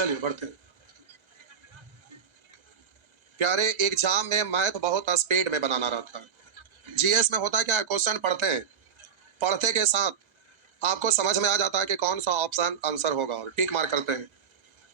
चलिए बढ़ते हैं। प्यारे एग्जाम में मैथ बहुत स्पीड में बनाना रहता है। जीएस में होता क्या है, क्वेश्चन पढ़ते हैं, पढ़ते के साथ आपको समझ में आ जाता है कि कौन सा ऑप्शन आंसर होगा और टिक मार्क करते हैं।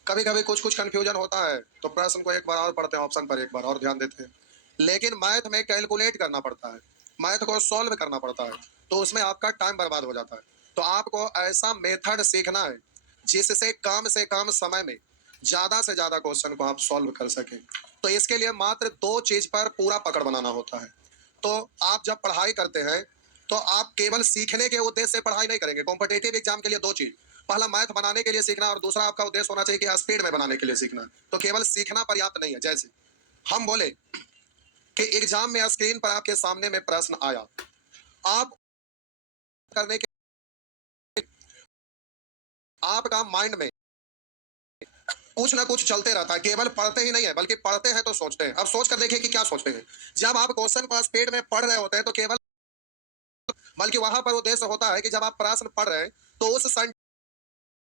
कभी कभी कुछ कुछ कंफ्यूजन होता है तो प्रश्न को एक बार और पढ़ते हैं, ऑप्शन पर एक बार और ध्यान देते हैं। लेकिन मैथ में कैलकुलेट करना पड़ता है, मैथ को सॉल्व करना पड़ता है, तो उसमें आपका टाइम बर्बाद हो जाता है। तो आपको ऐसा मेथड सीखना है जिससे कम से कम समय में ज्यादा से ज्यादा क्वेश्चन को आप सॉल्व कर सकें। तो इसके लिए मात्र दो चीज पर पूरा पकड़ बनाना होता है। तो आप जब पढ़ाई करते हैं तो आप केवल सीखने के उद्देश्य से पढ़ाई नहीं करेंगे। कॉम्पिटेटिव एग्जाम के लिए दो चीज, पहला मैथ बनाने के लिए सीखना और दूसरा आपका उद्देश्य होना चाहिए कि स्पीड में बनाने के लिए सीखना। तो केवल सीखना पर्याप्त नहीं है। जैसे हम बोले कि एग्जाम में स्क्रीन पर आपके सामने में प्रश्न आया, आप करने के आपका माइंड में कुछ ना कुछ चलते रहता है, केवल पढ़ते ही नहीं है बल्कि पढ़ते हैं तो सोचते हैं। अब सोच कर देखिए कि क्या सोचते हैं। जब आप क्वेश्चन को स्पीड में पढ़ रहे होते हैं तो केवल बल्कि वहां पर उद्देश्य होता है कि जब आप प्रश्न पढ़ रहे हैं तो उस सन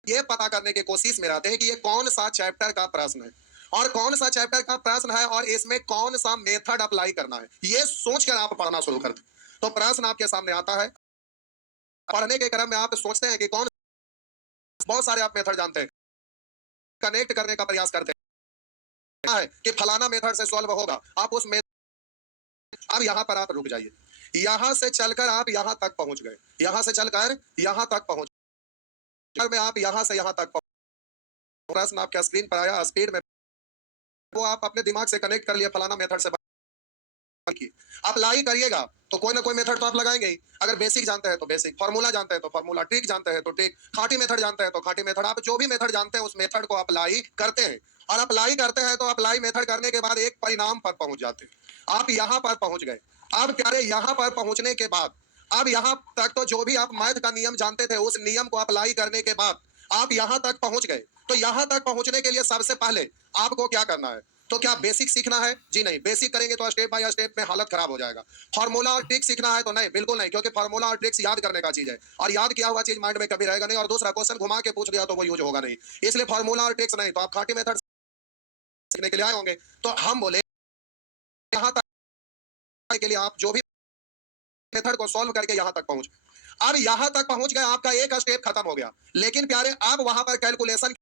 ये पता करने की कोशिश में रहते हैं कि ये कौन सा चैप्टर का प्रश्न है और कौन सा चैप्टर का प्रश्न है और इसमें कौन सा मेथड अप्लाई करना है, ये सोचकर आप पढ़ना शुरू करते हैं। तो प्रश्न आपके सामने आता है, पढ़ने के क्रम में आप सोचते हैं कि कौन, बहुत सारे आप मेथड जानते हैं, कनेक्ट करने का प्रयास करते हैं कि फलाना मेथड से सॉल्व होगा, आप उस मेथड। अब यहाँ पर आप रुक जाइए, यहाँ से चलकर आप यहाँ तक पहुंच गए, यहाँ से चलकर यहाँ तक पहुंच में आप यहाँ से यहाँ तक प्रश्न आपके स्क्रीन पर आया स्पीड में, वो आप अपने दिमाग से कनेक्ट कर लिए फलाना मेथड से की अप्लाई करिएगा तो कोई ना कोई मेथड तो आप लगाएंगे ही। अगर बेसिक जानते हैं तो बेसिक, फार्मूला जानते हैं तो फार्मूला, ट्रिक जानते हैं तो ट्रिक, खाटी मेथड जानते हैं तो खाटी मेथड, आप जो भी मेथड जानते हैं उस मेथड को अप्लाई करते हैं। और अप्लाई करते हैं तो अप्लाई मेथड करने के बाद एक परिणाम पर पहुंच जाते हैं। आप यहाँ पर पहुंच गए। अब प्यारे यहाँ पर पहुंचने के बाद अब यहाँ तक तो जो भी आप मैथ का नियम जानते थे उस नियम को अप्लाई करने के बाद आप यहाँ तक पहुंच गए। तो यहाँ तक पहुंचने के लिए सबसे पहले आपको क्या करना है? तो क्या बेसिक सीखना है? जी नहीं, बेसिक करेंगे तो स्टेप बाय स्टेप में हालत खराब हो जाएगा। फार्मूला और ट्रिक सीखना है तो नहीं, बिल्कुल नहीं, क्योंकि फार्मूला और ट्रिक्स याद करने का चीज है और याद किया हुआ चीज माइंड में कभी रहेगा नहीं, और दूसरा क्वेश्चन घुमा के पूछ दिया तो वो यूज होगा नहीं। इसलिए फार्मूला और ट्रिक्स नहीं, तो आप खाटी मेथड सीखने के लिए आए होंगे। तो हम बोले यहाँ तक के लिए आप जो भी मेथड को सॉल्व करके यहाँ तक पहुंच, अब यहाँ तक पहुंच गए, आपका एक स्टेप खत्म हो गया। लेकिन प्यारे अब वहां पर कैलकुलेशन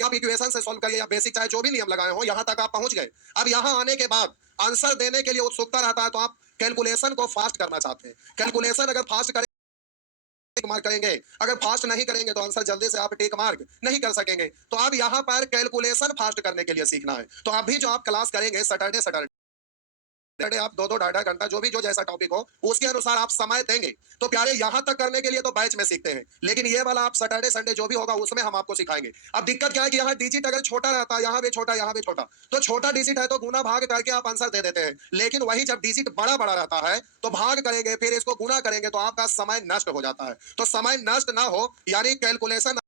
आप इक्वेशन से सॉल्व करिए या बेसिक चाहे जो भी नियम लगाए हो, यहाँ तक आप पहुंच गए। अब यहाँ आने के बाद आंसर देने के लिए उत्सुकता रहता है, तो आप कैलकुलेशन को फास्ट करना चाहते हैं। कैलकुलेशन अगर फास्ट करेंगे टिक मार्क करेंगे, अगर फास्ट नहीं करेंगे तो आंसर जल्दी से आप टिक मार्क नहीं कर सकेंगे। तो अब यहाँ पर कैलकुलेशन फास्ट करने के लिए सीखना है। तो अभी जो आप क्लास करेंगे सैटरडे सैटरडे आप दो दो ढाई ढाई घंटा जो भी जो जैसा टॉपिक हो उसके अनुसार आप समय देंगे। तो प्यारे यहाँ तक करने के लिए तो बैच में सीखते हैं, लेकिन ये वाला आप सैटरडे संडे जो भी होगा उसमें हम आपको सिखाएंगे। अब दिक्कत क्या है कि यहाँ डिजिट अगर छोटा रहता है, यहाँ भी छोटा यहाँ भी छोटा, तो छोटा डिजिट है तो गुना भाग करके आप आंसर दे देते हैं। लेकिन वही जब डिजिट बड़ा बड़ा रहता है तो भाग करेंगे फिर इसको गुना करेंगे तो आपका समय नष्ट हो जाता है। तो समय नष्ट ना हो यानी कैलकुलेशन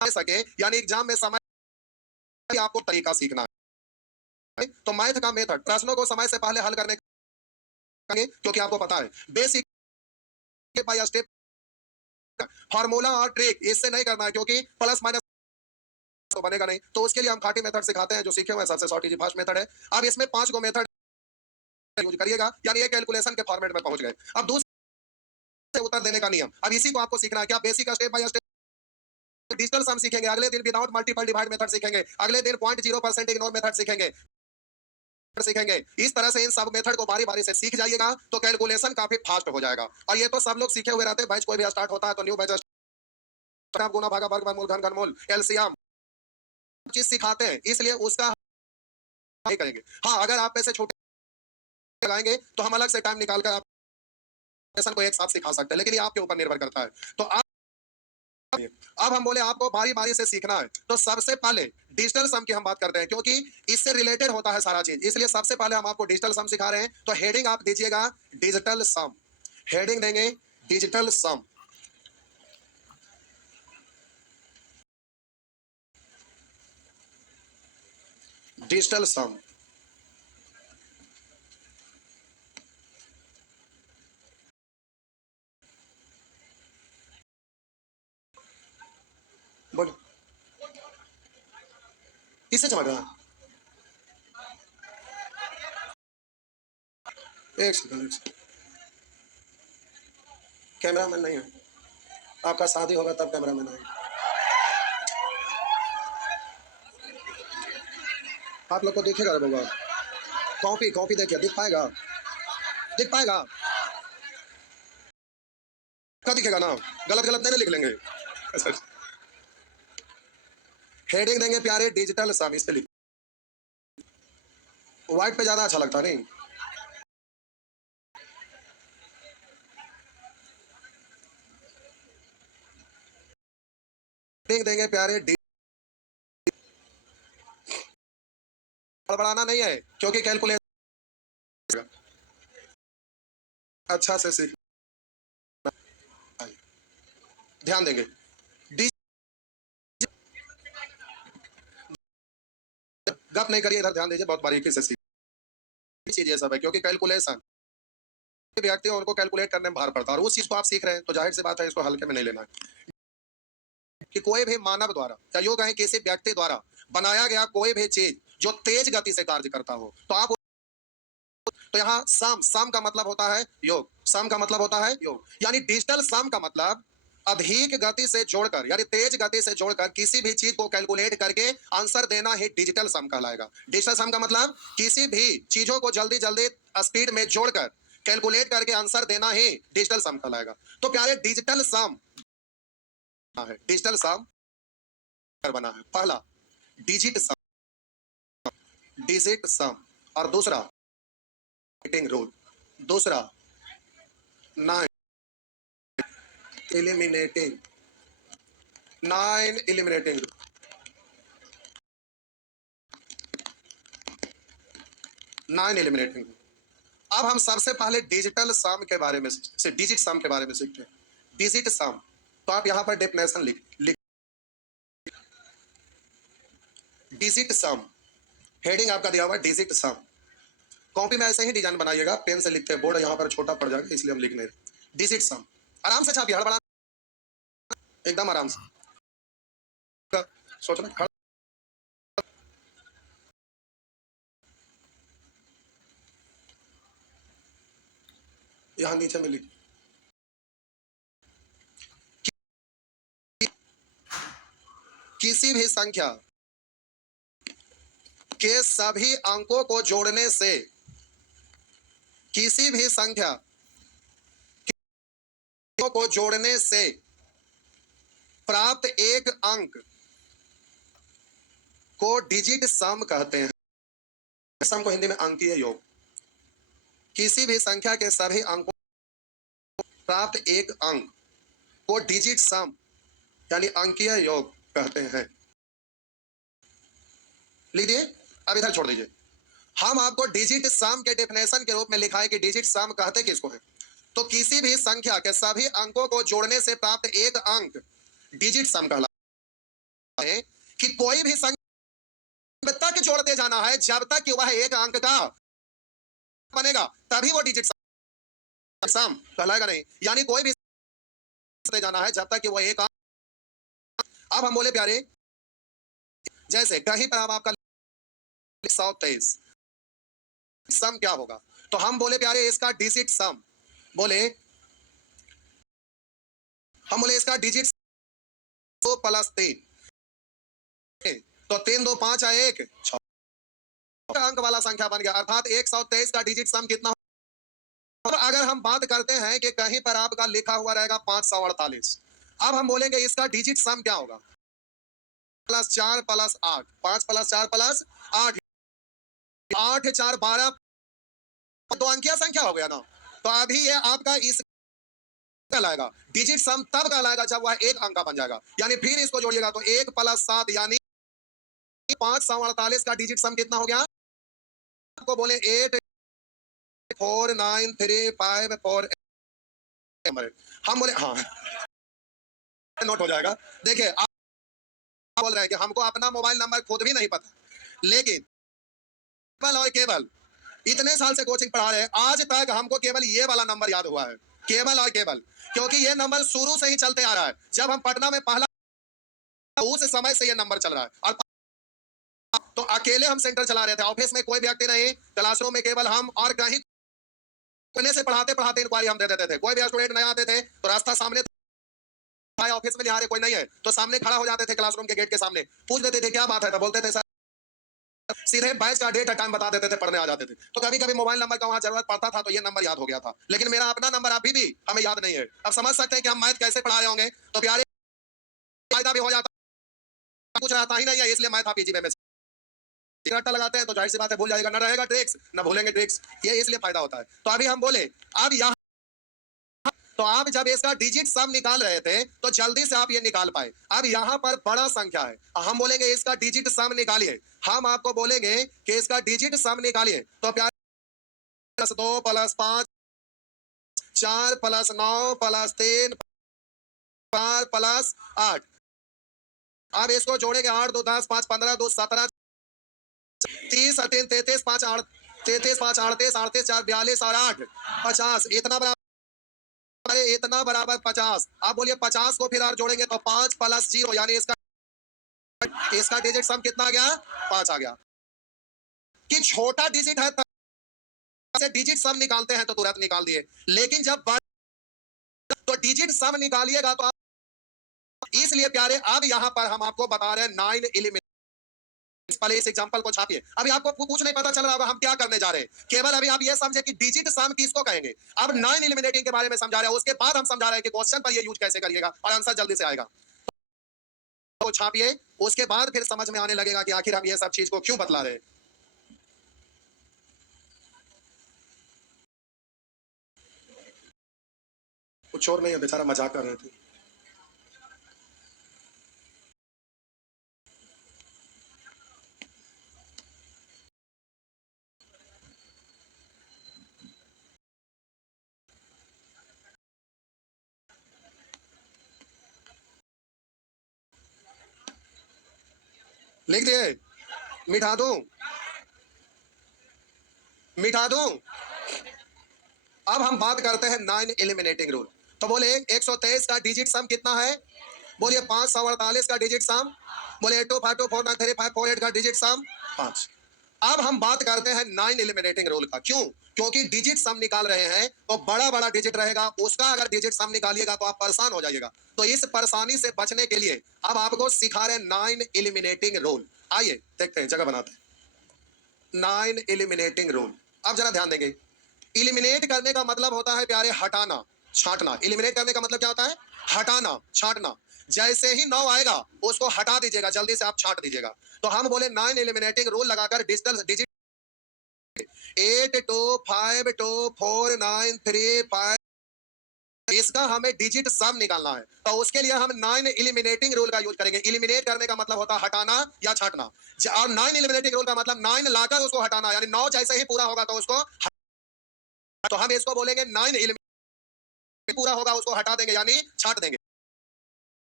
सके, यानी एग्जाम में समय आपको तरीका सीखना है। तो मैथ का मेथड प्रश्नों को समय से पहले हल करने करेंगे, क्योंकि आपको पता है बेसिक बाय स्टेप फार्मूला और ट्रिक इससे नहीं करना है, क्योंकि प्लस माइनस तो बनेगा नहीं। तो उसके लिए हम खाटी मेथड सिखाते हैं जो सीखे हुए हैं, सबसे शॉर्ट इजी फास्ट मेथड है। अब इसमें 5 गो मेथड यूज करिएगा, यानी ये कैलकुलेशन के फॉर्मेट में पहुंच गए। अब दूसरे उत्तर देने का नियम, अब इसी को आपको सीखना है। क्या basic step by step digital सम सीखेंगे, अगले दिन विदाउट मल्टीपल डिवाइड मेथड सीखेंगे, अगले दिन 0.0% इग्नोर मेथड सीखेंगे। इस तरह से इन सब मेथड को बारी बारी से सीख जाइएगा तो कैलकुलेशन काफी फास्ट हो जाएगा। और ये तो सब लोग सीखे हुए रहते हैं, बैच कोई भी स्टार्ट होता है तो न्यू बैच गुना भागा वर्ग वर्गमूल घन घनमूल एलसीएम चीज सिखाते हैं, इसलिए उसका नहीं करेंगे। हाँ, अगर आप पैसे छोटे लगाएंगे तो हम अलग से टाइम निकालकर आप लेसन को एक साथ सिखा सकते हैं, लेकिन ये आपके ऊपर निर्भर करता है। तो आप अब हम बोले आपको बारी बारी से सीखना है, तो सबसे पहले डिजिटल सम की हम बात करते हैं, क्योंकि इससे रिलेटेड होता है सारा चीज, इसलिए सबसे पहले हम आपको डिजिटल सम सिखा रहे हैं। तो हेडिंग आप दीजिएगा डिजिटल सम, हेडिंग देंगे डिजिटल सम। डिजिटल सम बोलो। किससे चमक रहा है? एक सेकंड, एक सेकंड। कैमरा मैन नहीं है। आपका शादी होगा तब कैमरा मैन आएगा। आप लोग को दिखेगा रे बाबा। कॉपी कॉपी देखिए, दिख पाएगा? दिख पाएगा? क्या दिखेगा ना? गलत गलत नहीं ना लिख लेंगे। अच्छा, हेडिंग देंगे प्यारे डिजिटल सब, इस पे लिख। व्हाइट पे ज्यादा अच्छा लगता नहीं? हेडिंग देंगे प्यारे, गड़बड़ाना नहीं है क्योंकि कैलकुलेशन अच्छा से सीख। ध्यान देंगे। डी गप नहीं करिए, इधर ध्यान दीजिए, बहुत बारीकी से सीख। चीज ये सब है क्योंकि कैलकुलेशन व्यक्ति है, उनको कैलकुलेट करने में भार पड़ता है, और उस चीज को आप सीख रहे हैं तो जाहिर सी बात है इसको हल्के में नहीं लेना है। कि कोई भी मानव द्वारा या यूं कहें किसी व्यक्ति द्वारा बनाया गया कोई भी चीज जो तेज गति से कार्य करता हो तो आप, तो यहाँ सम, सम का मतलब होता है योग, सम का मतलब होता है योग, यानी डिजिटल सम का मतलब अधिक गति से जोड़कर यानी तेज गति से जोड़कर किसी भी चीज को कैलकुलेट करके आंसर देना ही डिजिटल सम कहलाएगा। डिजिटल सम का मतलब किसी भी चीजों को जल्दी जल्दी स्पीड में जोड़कर कैलकुलेट करके आंसर देना ही डिजिटल सम कहलाएगा। तो प्यारे डिजिटल सम है, डिजिटल सम बना है। पहला डिजिट सम, डिजिट सम, और दूसरा रूल, दूसरा nine eliminating, nine eliminating, nine eliminating. अब हम सबसे पहले डिजिटल सम के बारे में से डिजिट सम के बारे में सीखते हैं। डिजिट सम, तो आप यहां पर डेफिनेशन लिख लिख डिजिट सम, हेडिंग आपका दिया हुआ है डिजिट सम। कॉपी में ऐसे ही डिजाइन बनाइएगा, पेन से लिखते हैं, बोर्ड यहाँ पर छोटा पड़ जाएगा इसलिए हम लिख नहीं रहे। डिजिट सम आराम से छापिए, हड़बड़ा एकदम आराम से सोचना। यहाँ नीचे में लिख, किसी भी संख्या के सभी अंकों को जोड़ने से, किसी भी संख्या को जोड़ने से प्राप्त एक अंक को डिजिट सम कहते हैं। सम को हिंदी में अंकीय योग। किसी भी संख्या के सभी अंकों प्राप्त एक अंक को डिजिट सम यानी अंकीय योग कहते हैं। लीजिए, अब इधर छोड़ दीजिए। हम आपको डिजिट सम के डेफिनेशन के रूप में लिखा है कि डिजिट सम कहते किसको है? तो किसी भी संख्या के सभी अंकों को जोड़ने से प्राप्त एक अंक डिजिट सम कहलाता है। कि कोई भी संख्या तक जोड़ते जाना है जब तक कि वह एक अंक का बनेगा, तभी वो डिजिट सम कहलाएगा नहीं, यानी कोई भी जोड़ते जाना है जब तक कि वह एक अंक। अब हम बोले प्यारे, जैसे कहीं पर अब आपका 123 सम क्या होगा, तो हम बोले प्यारे इसका डिजिट सम, बोले हम बोले इसका डिजिट 2 + 3, तो 3 2 5 है 1 6 अंक वाला संख्या बन गया, अर्थात 123 का डिजिट सम कितना। और अगर हम बात करते हैं कि कहीं पर आपका लिखा हुआ रहेगा 548, अब हम बोलेंगे इसका डिजिट सम क्या होगा? +4 + 8, 5 + 4 + 8, 8 4 12, तो अंकीय संख्या हो गया ना। तो अभी ये आपका इस कहलाएगा डिजिट सम तब कहलाएगा जब वह एक अंक का बन जाएगा, यानी फिर इसको जोड़िएगा तो 1 + 7 यानी 548 का डिजिट सम कितना हो गया? आपको बोले 8 4 9 3 5 4, हम बोले हाँ नोट हो जाएगा। देखिए आप बोल रहे हैं कि हमको अपना मोबाइल नंबर खुद भी नहीं पता, लेकिन केवल और केवल इतने साल से कोचिंग पढ़ा रहे हैं, आज तक हमको केवल ये वाला नंबर याद हुआ है, केवल और केवल, क्योंकि ये नंबर शुरू से ही चलते आ रहा है। जब हम पटना में पहला, उस समय से ये नंबर चल रहा है, और तो अकेले हम सेंटर चला रहे थे, ऑफिस में कोई व्यक्ति नहीं, क्लासरूम में केवल हम और कहीं कोने से पढ़ाते पढ़ाते इंक्वायरी हम दे देते थे। कोई भी स्टूडेंट नया आते थे तो रास्ता सामने था, ऑफिस में नहीं आ रहे, कोई नहीं है, तो सामने खड़ा हो जाते थे क्लासरूम के गेट के सामने, पूछ लेते थे क्या बात है, तो बोलते थे सर, सीधे बैच का डेट टाइम बता देते थे, पढ़ने आ जाते थे। तो कभी कभी मोबाइल नंबर का वहां जरूरत पड़ता था तो ये नंबर याद हो गया था, लेकिन मेरा अपना नंबर अभी भी हमें याद नहीं है। अब समझ सकते हैं कि हम मैथ कैसे पढ़ा रहे होंगे। तो प्यारे फायदा भी हो जाता, कुछ रहता ही नहीं है, इसलिए मैथ आप पीजीबी में रट्टा लगाते हैं तो जाहिर सी बात है भूल जाएगा, ना रहेगा ट्रिक्स ना भूलेंगे ट्रिक्स, ये इसलिए फायदा होता है। तो अभी हम बोले, अब यहाँ तो आप जब इसका डिजिट सम निकाल रहे थे तो जल्दी से आप ये निकाल पाए। अब यहाँ पर बड़ा संख्या है, हम बोलेंगे इसका डिजिट सम निकालिए। हम आपको बोलेंगे कि इसका डिजिट सम निकालिए, तो प्यार +2 +5 4 +9 +3 4 +8। अब इसको जोड़ेंगे, 8 2 10 5 15 2 17 30 3 33 5 8 33 5 38 38 4 42 और 8 50, इतना बराबर, इतना बराबर 50। आप बोलिए 50 को फिर और जोड़ेंगे तो 5 + 0, यानी इसका डिजिट सम कितना आ गया, 5 आ गया। कि छोटा डिजिट है से डिजिट सम निकालते हैं तो तुरंत निकाल दिए, लेकिन जब तो डिजिट सम निकालिएगा तो इसलिए प्यारे अब यहां पर हम आपको बता रहे हैं 9 एलिमेंट। पहले इस एग्जांपल को छापिए, अभी आपको कुछ नहीं पता चल रहा होगा हम क्या करने जा रहे हैं, केवल अभी आप ये समझे कि डिजिट सम किसको कहेंगे। अब 9 एलिमिनेटिंग के बारे में समझा रहे हैं, उसके बाद हम समझा रहे हैं कि क्वेश्चन पर ये यूज कैसे करिएगा और आंसर जल्दी से आएगा। तो छापिए, उसके बाद फिर समझ में आने लगेगा कि आखिर हम ये सब चीज को क्यों बतला रहे हैं। कुछ और नहीं है, बेचारा मजाक कर रहे थे। लिख दिए, मिटा दूं, मिटा दूं। अब हम बात करते हैं 9 एलिमिनेटिंग रूल। तो बोले 123 का डिजिट सम कितना है, बोलिए 548 का डिजिट सम, बोले 8252493548 का डिजिट सम 5। अब हम बात करते हैं 9 एलिमिनेटिंग रूल का, क्यों, क्योंकि डिजिट सम निकाल रहे हैं तो बड़ा बड़ा डिजिट रहेगा, उसका अगर डिजिट सम निकालिएगा तो आप परेशान हो जाइएगा। तो इस परेशानी से बचने के लिए अब आपको सिखा रहे हैं 9 एलिमिनेटिंग रूल। आइए देखते हैं, जगह बनाते हैं 9 एलिमिनेटिंग रूल। अब जरा ध्यान देंगे, इलिमिनेट करने का मतलब होता है प्यारे हटाना, छांटना। इलिमिनेट करने का मतलब क्या होता है, हटाना, छांटना। जैसे ही 9 आएगा उसको हटा दीजिएगा, जल्दी से आप छांट दीजिएगा। तो हम बोले 9 एलिमिनेटिंग रूल लगाकर डिजिटल डिजिट 82524935, इसका हमें डिजिट सम निकालना है। तो उसके लिए हम 9 एलिमिनेटिंग रूल का यूज करेंगे। इलिमिनेट करने का मतलब होता है हटाना या छांटना, और 9 एलिमिनेटिंग रूल का मतलब 9 लाकर उसको हटाना, यानी 9 जैसे ही पूरा होगा तो उसको, तो हम इसको बोलेंगे 9 एलिमिनेटिंग, पूरा होगा उसको हटा देंगे यानी छांट देंगे।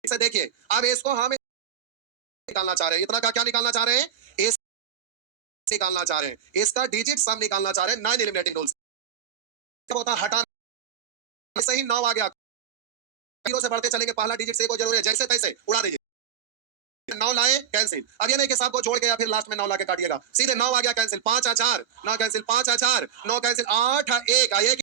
इसे देखिए, अब इसको हम निकालना चाह रहे हैं, इतना का क्या निकालना चाह रहे हैं, इस निकालना चाह रहे हैं, इसका डिजिट सम निकालना चाह रहे हैं 9 एलिमिनेटिंग रूल। होता है हटाना, जैसे ही 9 आ गया, जीरो से बढ़ते चलेंगे, पहला डिजिट से को जरूर है, जैसे तैसे उड़ा दीजिए। 9 लाए कैंसिल, अब ये नहीं कि सबको जोड़ के या फिर लास्ट में 9 लाके काटिएगा, सीधे 9 आ गया कैंसिल, 5 आ 4 9 कैंसिल, 5 आ 4 9 कैंसिल, 8 आ 1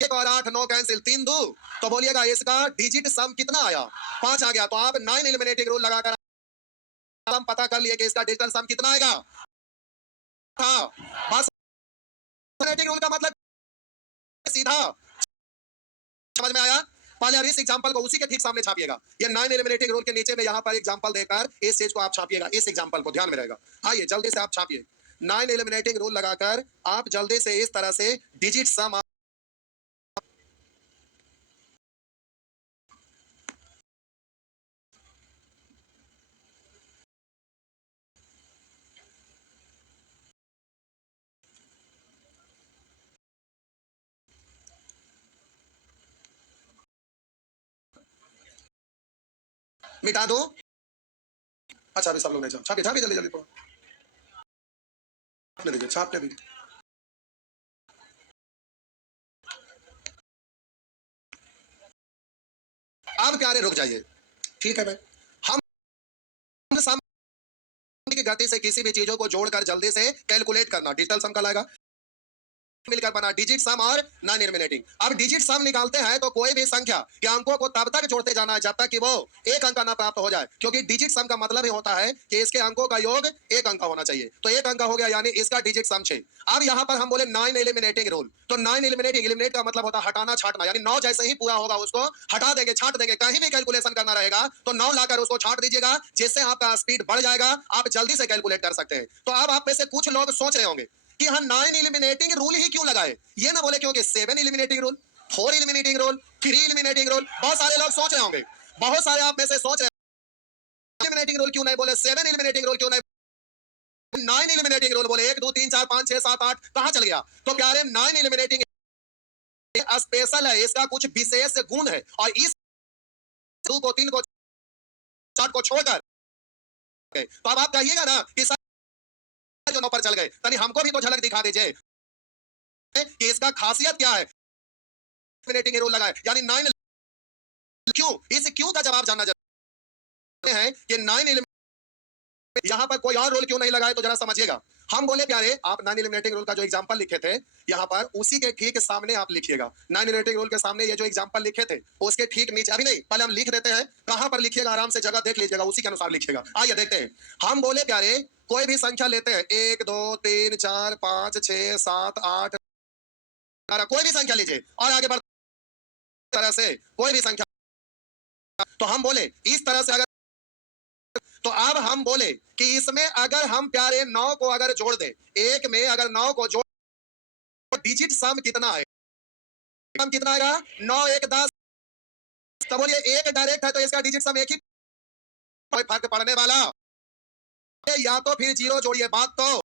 1 और 8 9 कैंसिल, 3 2। तो बोलिएगा इसका डिजिट सम कितना आया, 5 आ गया। तो आप 9 एलिमिनेटिंग रूल लगाकर हम पता कर लिए कि इसका डिजिटल सम कितना आएगा। हाँ, बस एलिमिनेटिंग रूल का मतलब सीधा समझ में आया। पहले अब इस एग्जांपल को उसी के ठीक सामने छापिएगा, ये 9 एलिमिनेटिंग रूल के नीचे में यहाँ पर एग्जांपल देकर इस चीज को आप छापिएगा, इस एग्जांपल को ध्यान में रहेगा। आइए जल्दी से आप छापिए, 9 एलिमिनेटिंग रूल लगाकर आप जल्दी से इस तरह से डिजिट सम मिटा दो। अच्छा अभी सब लोग नहीं छापिए, छापिए जल्दी जल्दी, छापने दीजिए, छापने दीजिए। अब प्यारे रुक जाइए, ठीक है भाई, हम की गति से किसी भी चीजों को जोड़कर जल्दी से कैलकुलेट करना डिजिटल सम कहलाएगा। मिलकर बना डिजिट सम और नॉन एलिमिनेटिंग। अब डिजिट सम निकालते हैं तो कोई भी संख्या के अंकों को तब तक जोड़ते जाना है जब तक कि वो एक अंक ना प्राप्त हो जाए, क्योंकि डिजिट सम का मतलब ही होता है कि इसके अंकों का योग एक अंक होना चाहिए। तो एक अंक हो गया यानी इसका डिजिट सम 6। अब यहाँ पर हम बोले नॉन एलिमिनेटिंग रूल, तो नॉन एलिमिनेटिंग, एलिमिनेट का मतलब होता है हटाना छाटना, यानी 9 जैसे ही पूरा होगा उसको हटा देंगे छाट देंगे। कहीं भी कैलकुलेशन करना रहेगा तो 9 लाकर उसको छाट दीजिएगा, जिससे आपका स्पीड बढ़ जाएगा, आप जल्दी से कैलकुलेट कर सकते हैं। तो अब आप में से कुछ लोग सोच रहे होंगे कि हम 9 एलिमिनेटिंग रूल ही क्यों लगाए, ये ना बोले क्योंकि 7 eliminating rule, 4 eliminating rule, 3 eliminating rule. बहुत सारे लोग सोच रहे होंगे, बहुत सारे आप में से सोच रहे हैं एलिमिनेटिंग रूल क्यों नहीं बोले, 7 एलिमिनेटिंग रूल क्यों नहीं, 9 एलिमिनेटिंग रूल बोले। 1 2 3 4 5 6 7 8 कहां चल गया? तो प्यारे 9 एलिमिनेटिंग स्पेशल है, इसका कुछ विशेष गुण है, और इस 2 को 3 को 4 को छोड़कर तो अब आप कहिएगा ना कि सर जो 9 पर चल गए, तनी हमको भी तो झलक दिखा दीजिए कि इसका खासियत क्या है। एलिमिनेटिंग रूल लगाए यानी 9, क्यों? इस क्यों का जवाब जानना चाहते हैं कि 9 यहाँ पर कोई और रूल क्यों नहीं लगाए, तो जरा समझिएगा। हम बोले प्यारे, आप 9 एलिमिनेटिंग रूल का जो एग्जांपल लिखे थे यहाँ पर, उसी के ठीक सामने आप लिखिएगा। 9 एलिमिनेटिंग रूल के सामने ये जो एग्जांपल लिखे थे उसके ठीक नीचे, अभी नहीं पहले हम लिख देते हैं, कहां पर लिखिएगा आराम से जगह देख लीजिएगा, उसी के अनुसार लिखिएगा। आइए देखते हैं। हम बोले प्यारे, कोई भी संख्या लेते हैं 1 2 3 4 5 6 7 8, कोई भी संख्या लीजिए और आगे बढ़ तरह से कोई भी संख्या, तो हम बोले इस तरह से अगर, तो अब हम बोले कि इसमें अगर हम प्यारे 9 को अगर जोड़ दें, एक में अगर 9 को जोड़, तो डिजिट सम कितना है? सम कितना आएगा? 9 1 10। तो बोलिए एक डायरेक्ट है तो इसका डिजिट सम एक ही, कोई फर्क पड़ने वाला, या तो फिर जीरो जोड़िए, बात तो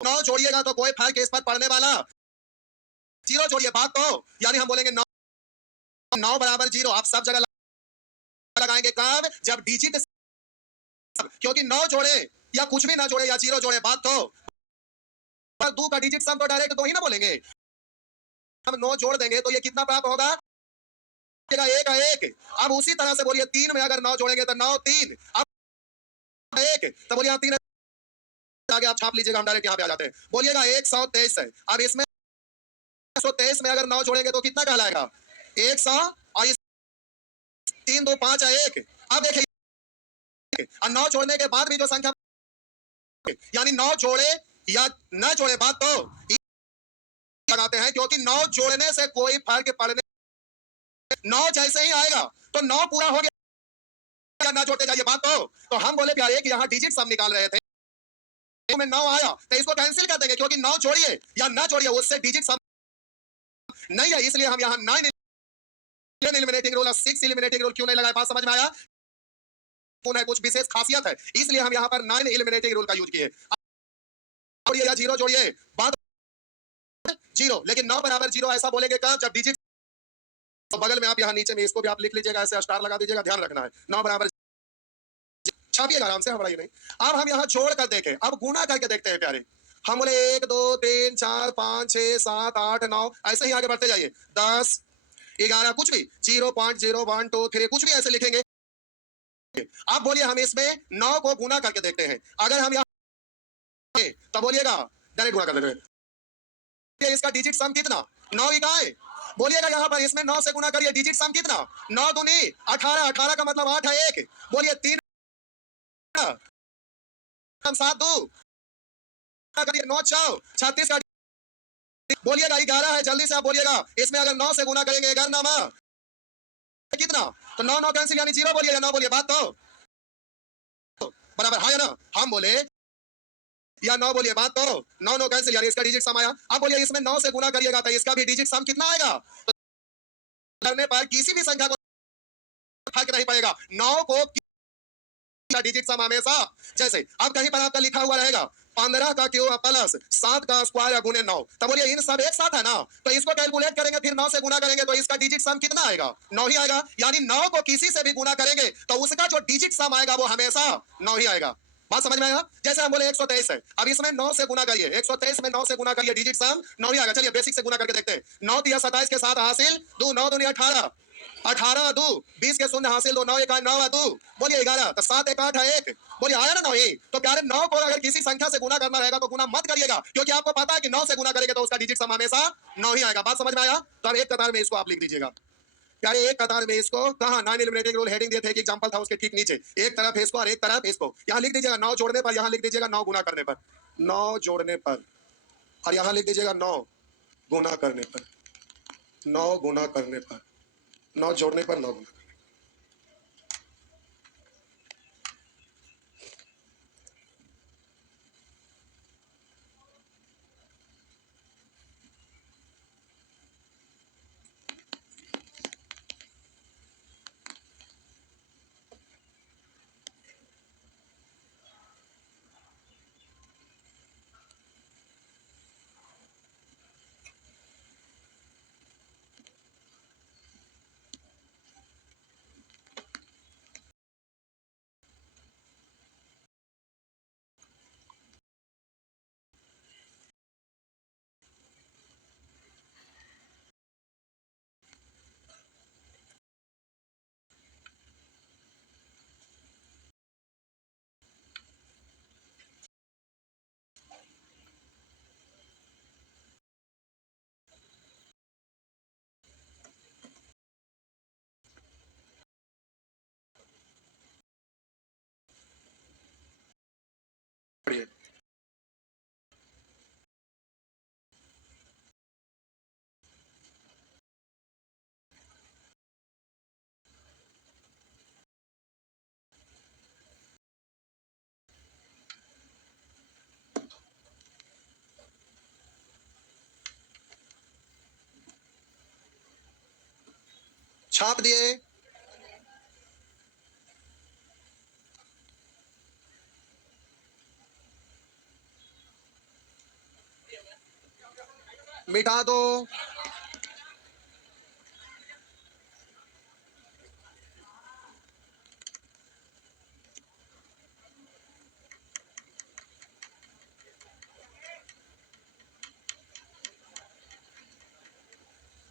9 जोड़िएगा तो कोई फर्क इस पर पड़ने वाला, जीरो जोड़िए, बात तो, यानी हम बोलेंगे 9 9 बराबर 0। आप सब जगह लगाएंगे कब? जब डिजिट, क्योंकि 9 जोड़े या कुछ भी ना जोड़े या जीरो जोड़े, बात तो, पर 2 का डिजिट सम तो डायरेक्ट 2 ही ना बोलेंगे। हम 9 जोड़ देंगे तो ये कितना प्राप्त होगा? एक है एक। अब उसी तरह से बोलिए 3 में अगर 9 जोड़ेंगे तो 9 3, अब एक, तो बोलिए 3 आगे आप छाप लीजिएगा, हम डायरेक्ट यहाँ पे आ जाते हैं। बोलिएगा 123 है। अब इसमें 123 में अगर 9 जोड़ेंगे तो कितना कहलाएगा? 100, और इस 3 2 5 है 1। अब देखिए 9 जोड़ने के बाद भी जो संख्या, यानी 9 जोड़े या न जोड़े, बात तो लगाते हैं, क्योंकि 9 जोड़ने से कोई फर्क पड़ने, 9 जैसे ही आएगा तो 9 पूरा हो गया, ना जोड़ते जाइए, बात तो हम बोले प्यारे कि यहाँ डिजिट सम निकाल रहे थे, में 9 आया तो इसको कैंसिल कर देंगे, क्योंकि 9 जोड़िए या ना जोड़िए उससे डिजिट सम नहीं है, इसलिए हम यहाँ 9 एलिमिनेटिंग रूल और 6 एलिमिनेटिंग रूल क्यों नहीं लगाए, बात समझ में आया? कुछ विशेष खासियत है, इसलिए हम यहाँ पर 9 एलिमिनेटिंग रूल का यूज किए। जोड़िए या जीरो जोड़िए, बात जीरो, लेकिन 9 बराबर 0 ऐसा बोलेंगे कब? जब डिजिट, तो बगल में आप यहाँ नीचे में इसको भी आप लिख लीजिएगा, ऐसे स्टार लगा दीजिएगा, ध्यान रखना है 9 बराबर, छापिएगा आराम से, हमारा नहीं। अब हम यहाँ जोड़ कर देखें, अब गुना करके देखते हैं प्यारे। हम बोले 1 2 3 4 5 6 7 8 9, ऐसे ही आगे बढ़ते जाइए, 10 11, कुछ भी 0.0 1 2 3 कुछ भी ऐसे लिखेंगे। अब बोलिए हम इसमें 9 को गुना करके देखते हैं, अगर हम यहाँ तो बोलिएगा डायरेक्ट गुना कर देते हैं, इसका डिजिट सम कितना? 9 ही कहाँ है? बोलिएगा यहाँ पर इसमें 9 से गुना करिए, डिजिट सम कितना? 9 दूनी 18, 18 का मतलब 8 है 1। बोलिए 3 7 2 करिए, 9 4 36 का, बोलिएगा 11 है, जल्दी से आप बोलिएगा, इसमें अगर 9 से गुना करेंगे 11 नामा कितना? तो 9 9 कैंसिल, यानी 0 बोलिए या 9 बोलिए, बात तो बराबर है ना? हम बोले या 9 बोलिए, बात तो 9 9 कैंसिल, यानी इसका डिजिट सम आया। अब बोलिए इसमें 9 से गुना करिएगा तो इसका भी डिजिट सम कितना आएगा? तो करने पर किसी भी संख्या को फर्क नहीं पड़ेगा, 9 को डिजिट सम हमेशा, जैसे अब कहीं पर आपका लिखा हुआ रहेगा 15 का क्यूब प्लस 7 का स्क्वायर या गुने 9, तो बोलिए इन सब एक साथ है ना, तो इसको कैलकुलेट करेंगे, फिर 9 से गुना करेंगे तो इसका डिजिट सम कितना आएगा? 9 ही आएगा, यानी 9 को किसी से भी गुना करेंगे तो उसका जो डिजिट सम आएगा वो हमेशा 9 ही आएगा। बात समझ में आएगा? जैसे हम बोले 123 है, अब इसमें 9 से गुना करिए, 123 में 9 से गुना करिए, डिजिट सम 9 ही आएगा। चलिए बेसिक से गुना करके देखते हैं, 9 3 27 के साथ हासिल 2 9 2 18, 18 दो 20 के शून्य हासिल दो 9 एक 9 दो बोलिए 11 तो 7 एक 8 है 1 बोलिए आया ना 9 ही तो प्यारे 9 को अगर किसी संख्या से गुना करना रहेगा तो गुना मत करिएगा क्योंकि आपको पता है कि 9 से गुना करेंगे तो उसका डिजिट सम हमेशा 9 ही आएगा। बात समझ में आया? तो अब एक कतार में इसको आप लिख दीजिएगा प्यारे, एक कतार में इसको कहा नॉन एलिमिनेटिंग रूल हेडिंग दिए थे एक एग्जांपल था उसके ठीक नीचे एक तरफ इसको और एक तरफ इसको यहां लिख दीजिएगा 9 जोड़ने पर, यहां लिख दीजिएगा 9 गुना करने पर, 9 जोड़ने पर और यहां लिख दीजिएगा 9 गुना करने पर, 9 गुना करने पर, 9 जोड़ने पर 9 गुना। बढ़िया। छाप दिए, मिटा दो,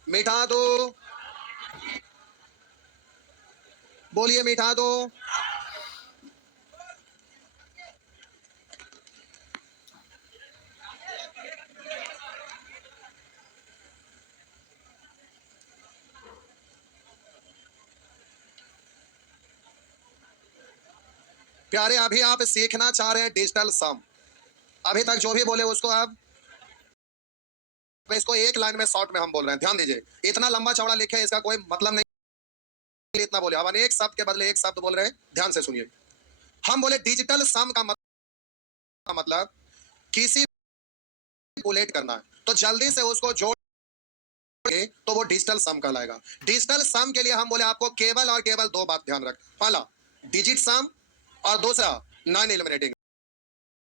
मिटा दो, बोलिए मिटा दो। प्यारे अभी आप सीखना चाह रहे हैं डिजिटल सम, अभी तक जो भी बोले उसको आप इसको एक लाइन में शॉर्ट में हम बोल रहे हैं, ध्यान दीजिए। इतना लंबा चौड़ा लिखे इसका कोई मतलब नहीं, इतना बोले अब एक शब्द के बदले एक शब्द बोल रहे हैं, ध्यान से सुनिए। हम बोले डिजिटल सम का मतलब किसी कैलकुलेट करना है तो जल्दी से उसको जोड़ तो वो डिजिटल सम कहलाएगा। डिजिटल सम के लिए हम बोले आपको केवल और केवल दो बात ध्यान रख, पहला डिजिट सम और दूसरा नॉन एलिमिनेटिंग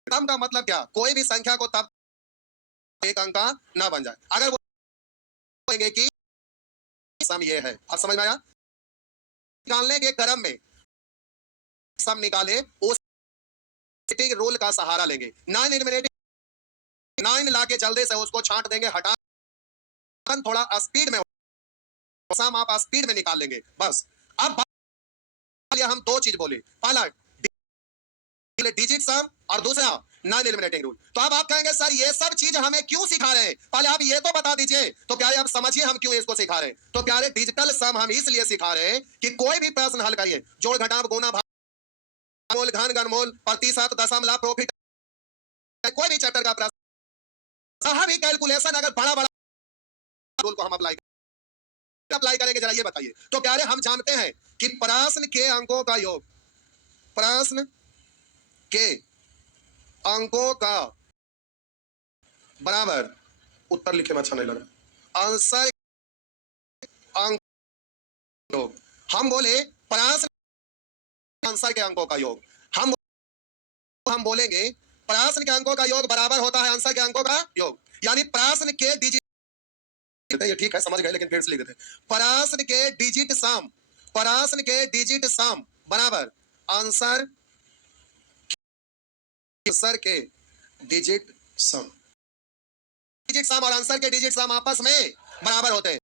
सम। का मतलब क्या, कोई भी संख्या को तब एक अंक का ना बन जाए अगर वो कहेंगे कि सम ये है। अब समझ में आया? निकालने के क्रम में सम निकाले उस रूल का सहारा लेंगे, नॉन एलिमिनेटिंग 9 लाके जल्दी से उसको छांट देंगे, हटा थोड़ा स्पीड में सम आप स्पीड में निकाल लेंगे बस। अब हम दो चीज बोले, पहला डिजिट सम और दूसरा नॉन एलिमिनेटिंग रूल। तो अब आप कहेंगे सर ये सब चीज हमें क्यों सिखा रहे हैं, पहले आप ये तो बता दीजिए। तो प्यारे आप समझिए हम क्यों इसको सिखा रहे हैं। तो प्यारे डिजिटल सम हम इसलिए सिखा रहे हैं कि कोई भी प्रश्न हल करिए, जोड़ घटाव गुणा भागमूल घन घनमूल प्रतिशत दशमलव प्रॉफिट, कोई भी चैप्टर का प्रश्न भी कैलकुलेशन अगर बड़ा बड़ा रूल को हम अप्लाई करेंगे, जरा ये बताइए। तो प्यारे हम जानते हैं कि प्रश्न के अंकों का योग, प्रश्न के अंकों का बराबर, उत्तर लिखे में अच्छा नहीं लग रहा, आंसर अंक योग। हम बोले प्रश्न आंसर के अंकों का योग, हम बोलेंगे प्रश्न के अंकों का योग बराबर होता है आंसर के अंकों का योग। यानी प्रश्न के डिजिट, ये ठीक है समझ गए लेकिन फिर से लिख देते हैं, प्रश्न के डिजिट सम, प्रश्न के डिजिट सम बराबर आंसर आंसर के डिजिट सम। डिजिट सम और आंसर के डिजिट सम आपस में बराबर होते हैं।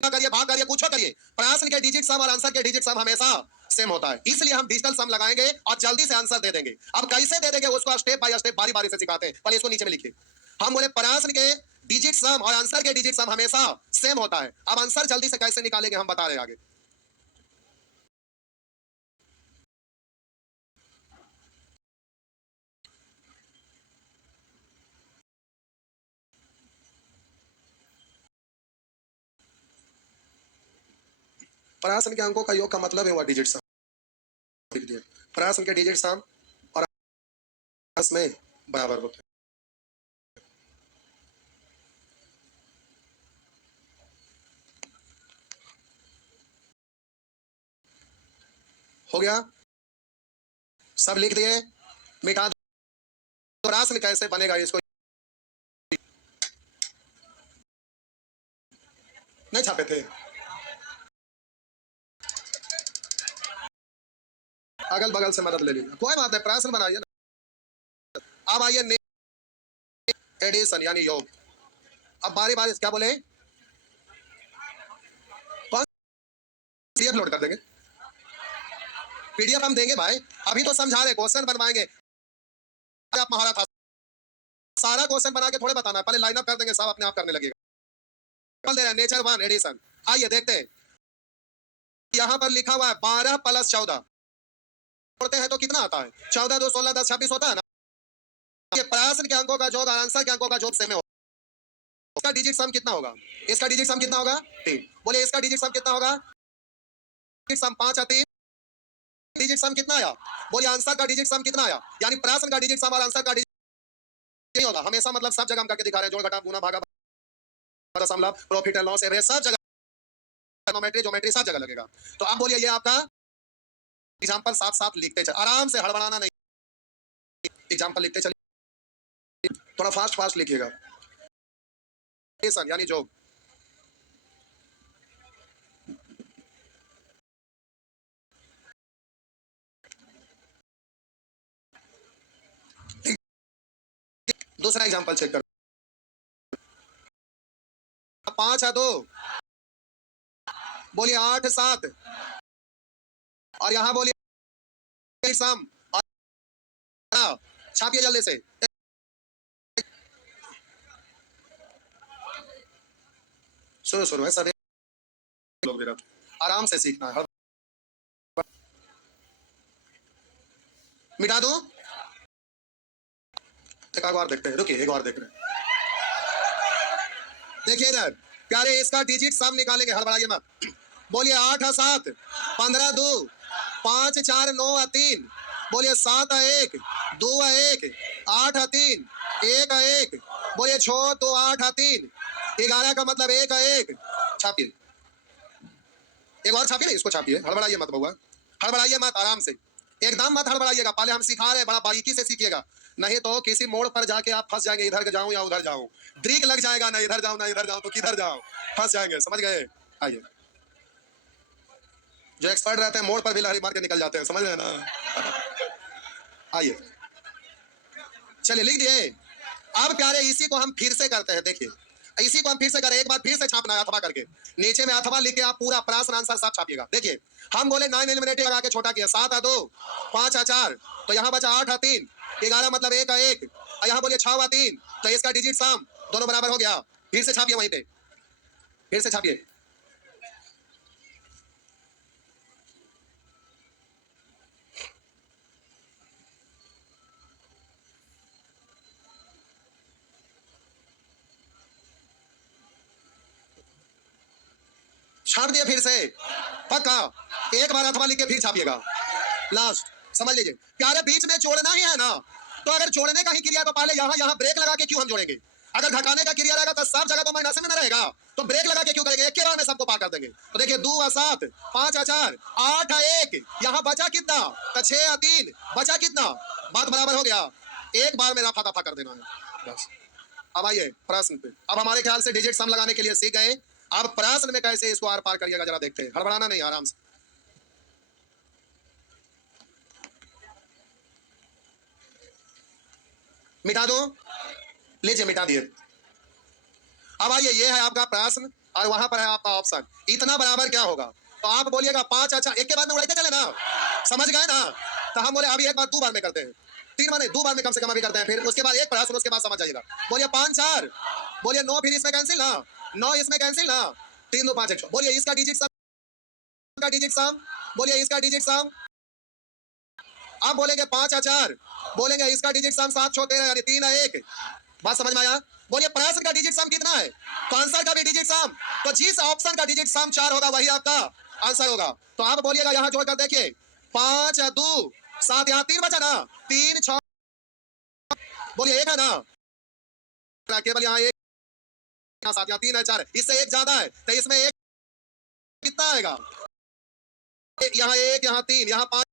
करिए, भाग करिए, कुछ करिए, प्रश्न के डिजिट सम और आंसर के डिजिट सम हमेशा सेम होता है। इसलिए हम डिजिटल सम लगाएंगे और जल्दी से आंसर दे देंगे। अब कैसे दे देंगे उसको स्टेप बाय स्टेप बारी बारी से सिखाते हैं। पहले इसको नीचे में लिखिए। हम बोले प्रश्न के डिजिट सम और आंसर के डिजिट सम हमेशा सेम होता है। अब आंसर जल्दी से कैसे निकालेंगे हम बता रहे हैं आगे। प्रश्न के अंकों का योग का मतलब है वह डिजिट सम लिख दिए। प्रश्न के डिजिट सम और में बराबर होते हैं। हो गया, सब लिख दिए, मिटा दो। प्रश्न कैसे बनेगा इसको नहीं छापे थे, अगल बगल से मदद ले लीजिए, कोई बात नहीं, प्रश्न बनाइए ना। अब आइए एडिशन यानी योग। अब बारी बारी क्या बोले, पीडीएफ लोड कर देंगे। पीडीएफ हम देंगे भाई, अभी तो समझा रहे, क्वेश्चन बनवाएंगे। आप महारत था, सारा क्वेश्चन बना के थोड़े बताना, पहले लाइन अप कर देंगे, सब अपने आप करने लगेगा। बोल दे रहे हैं नेचर वन एडिशन। आइए देखते हैं, यहाँ पर लिखा हुआ है 12 + 14 जोड़ते हैं तो कितना आता है? 14 2 16 10 26 होता है ना। ये प्रश्न के अंकों का जोड़, आंसर के अंकों का जोड़ सेम है। इसका डिजिट सम कितना होगा? इसका डिजिट सम कितना होगा? 3। बोले इसका डिजिट सम कितना होगा? डिजिट सम 5 और 3 डिजिट सम कितना आया? बोलिए आंसर का डिजिट सम कितना आया? यानी प्रश्न का डिजिट सम और आंसर का डिजिट नहीं होगा हमेशा, मतलब सब जगह हम करके दिखा रहे हैं, जोड़ घटा गुना भागा दशमलव प्रॉफिट एंड लॉस एवरेज सब जगह, ट्रिग्नोमेट्री ज्योमेट्री सब जगह लगेगा। तो आप बोलिए ये आपका एग्जांपल साथ साथ लिखते चल, आराम से हड़बड़ाना नहीं, एग्जांपल लिखते चलिए, थोड़ा फास्ट फास्ट लिखिएगा। यानी जोग, दूसरा एग्जांपल चेक कर। 5 है 2, बोलिए 8 7 और यहाँ बोलिए सम, छापिए जल्दी से। शुरू शुरू है सभी लोग भी, आराम से सीखना है, मिटा दो। एक और देखते हैं, रुकिए एक और देख रहे हैं, देखिए इधर प्यारे, इसका डिजिट सम निकालेंगे, हड़बड़ाइए मत। बोलिए 8 है 7 15 2 5 4 9 है 3, बोलिए 7 है 1 2 है 1 8 है 3 1 है 1, बोलिए 6 2 8 है 3 11 का मतलब 1 है 1। छापिए, एक और छापिए, इसको छापिए, हड़बड़ाइए मत बउआ, हड़बड़ाइए मत, आराम से, एकदम मत हड़बड़ाइएगा। पहले हम सिखा रहे हैं, बड़ा बारीकी से सीखिएगा, नहीं तो किसी मोड़ पर जाके आप फंस जाएंगे, इधर जाऊं या उधर जाऊं, ब्रेक लग जाएगा, ना इधर जाऊं ना इधर जाऊं, तो किधर जाऊं, फंस जाएंगे, समझ गए। आइए, जो एक्सपर्ट रहते हैं मोड़ पर भी लहरी मार के निकल जाते हैं, समझ रहे हैं ना। आइए, चलिए लिख दिए। अब प्यारे इसी को हम फिर से करते हैं, देखिए इसी को हम फिर से करें, एक बार फिर से छापना है अथवा करके, नीचे में अथवा लिख के आप पूरा प्रश्न आंसर सब छापिएगा। देखिए हम बोले 9 एलिमिनेटिव लगा के छोटा किया, 7 है 2 5 है 4, तो यहाँ बचा 8 है 3 11 मतलब 1 है 1, यहाँ बोलिए 6 है 3, तो इसका डिजिट सम दोनों बराबर हो गया। फिर से छापिए वहीं पे, फिर से छापिए। छाप दिए फिर से, पक्का एक बार अथवा लिख के फिर छापिएगा लास्ट, समझ लीजिए प्यारे, बीच में जोड़ना ही है ना, तो अगर जोड़ने का ही क्रिया तो पहले यहाँ यहाँ ब्रेक लगा के क्यों हम जोड़ेंगे? अगर घटाने का क्रिया रहेगा तो सब जगह तो माइनस में ना रहेगा, तो ब्रेक लगा के क्यों करेंगे, एक के बार में सबको पार कर देंगे। तो देखिए 2 है 7 5 है 4 8 है 1, यहाँ बचा कितना? तो 6 है 3, बचा कितना? बात बराबर हो गया, एक बार में रफा दफा कर देना है बस। अब आइए प्रश्न पे, अब हमारे ख्याल से डिजिट सम लगाने के लिए सीख गए, अब प्रश्न में कैसे इसको आर पार करिएगा जरा देखते हैं, हड़बड़ाना नहीं, आराम से। मिटा दो, लीजिए मिटा दिए। अब आइए ये है आपका प्रश्न और वहां पर है आपका ऑप्शन, इतना बराबर क्या होगा? तो आप बोलिएगा 5 अच्छा, एक के बाद में उड़ाते चले ना, समझ गए ना? तो हम बोले अभी एक बार 2 बार में करते हैं, 3 बार नहीं 2 बार में कम से कम अभी करते हैं, फिर उसके बाद एक प्रश्न, उसके बाद समझ जाइएगा। बोलिए 5 4, बोलिए 9, फिर इसमें कैंसिल ना, 9 इसमें कैंसिल ना, 3 2 5 1, बोलिए इसका डिजिट सम, का डिजिट सम, बोलिए इसका डिजिट सम। अब बोलेंगे 5 या 4, बोलेंगे इसका डिजिट सम 7 6 13 यानी 3 है 1। बात समझ में आया? बोलिए प्रश्न का डिजिट सम कितना है? तो आंसर का भी डिजिट सम, तो जिस ऑप्शन का डिजिट सम 4 होगा वही आपका आंसर होगा। तो आप बोलिएगा यहां जोड़कर देखिए, 5 या 2 7, यहां 3 बचा ना, 3 6, बोलिए 1 है ना, केवल यहां 1, यहां 7, यहां 3 है 4 है, इससे 1 ज्यादा है, तो इसमें 1 कितना आएगा? यहां 1, यहां 3, यहां 5,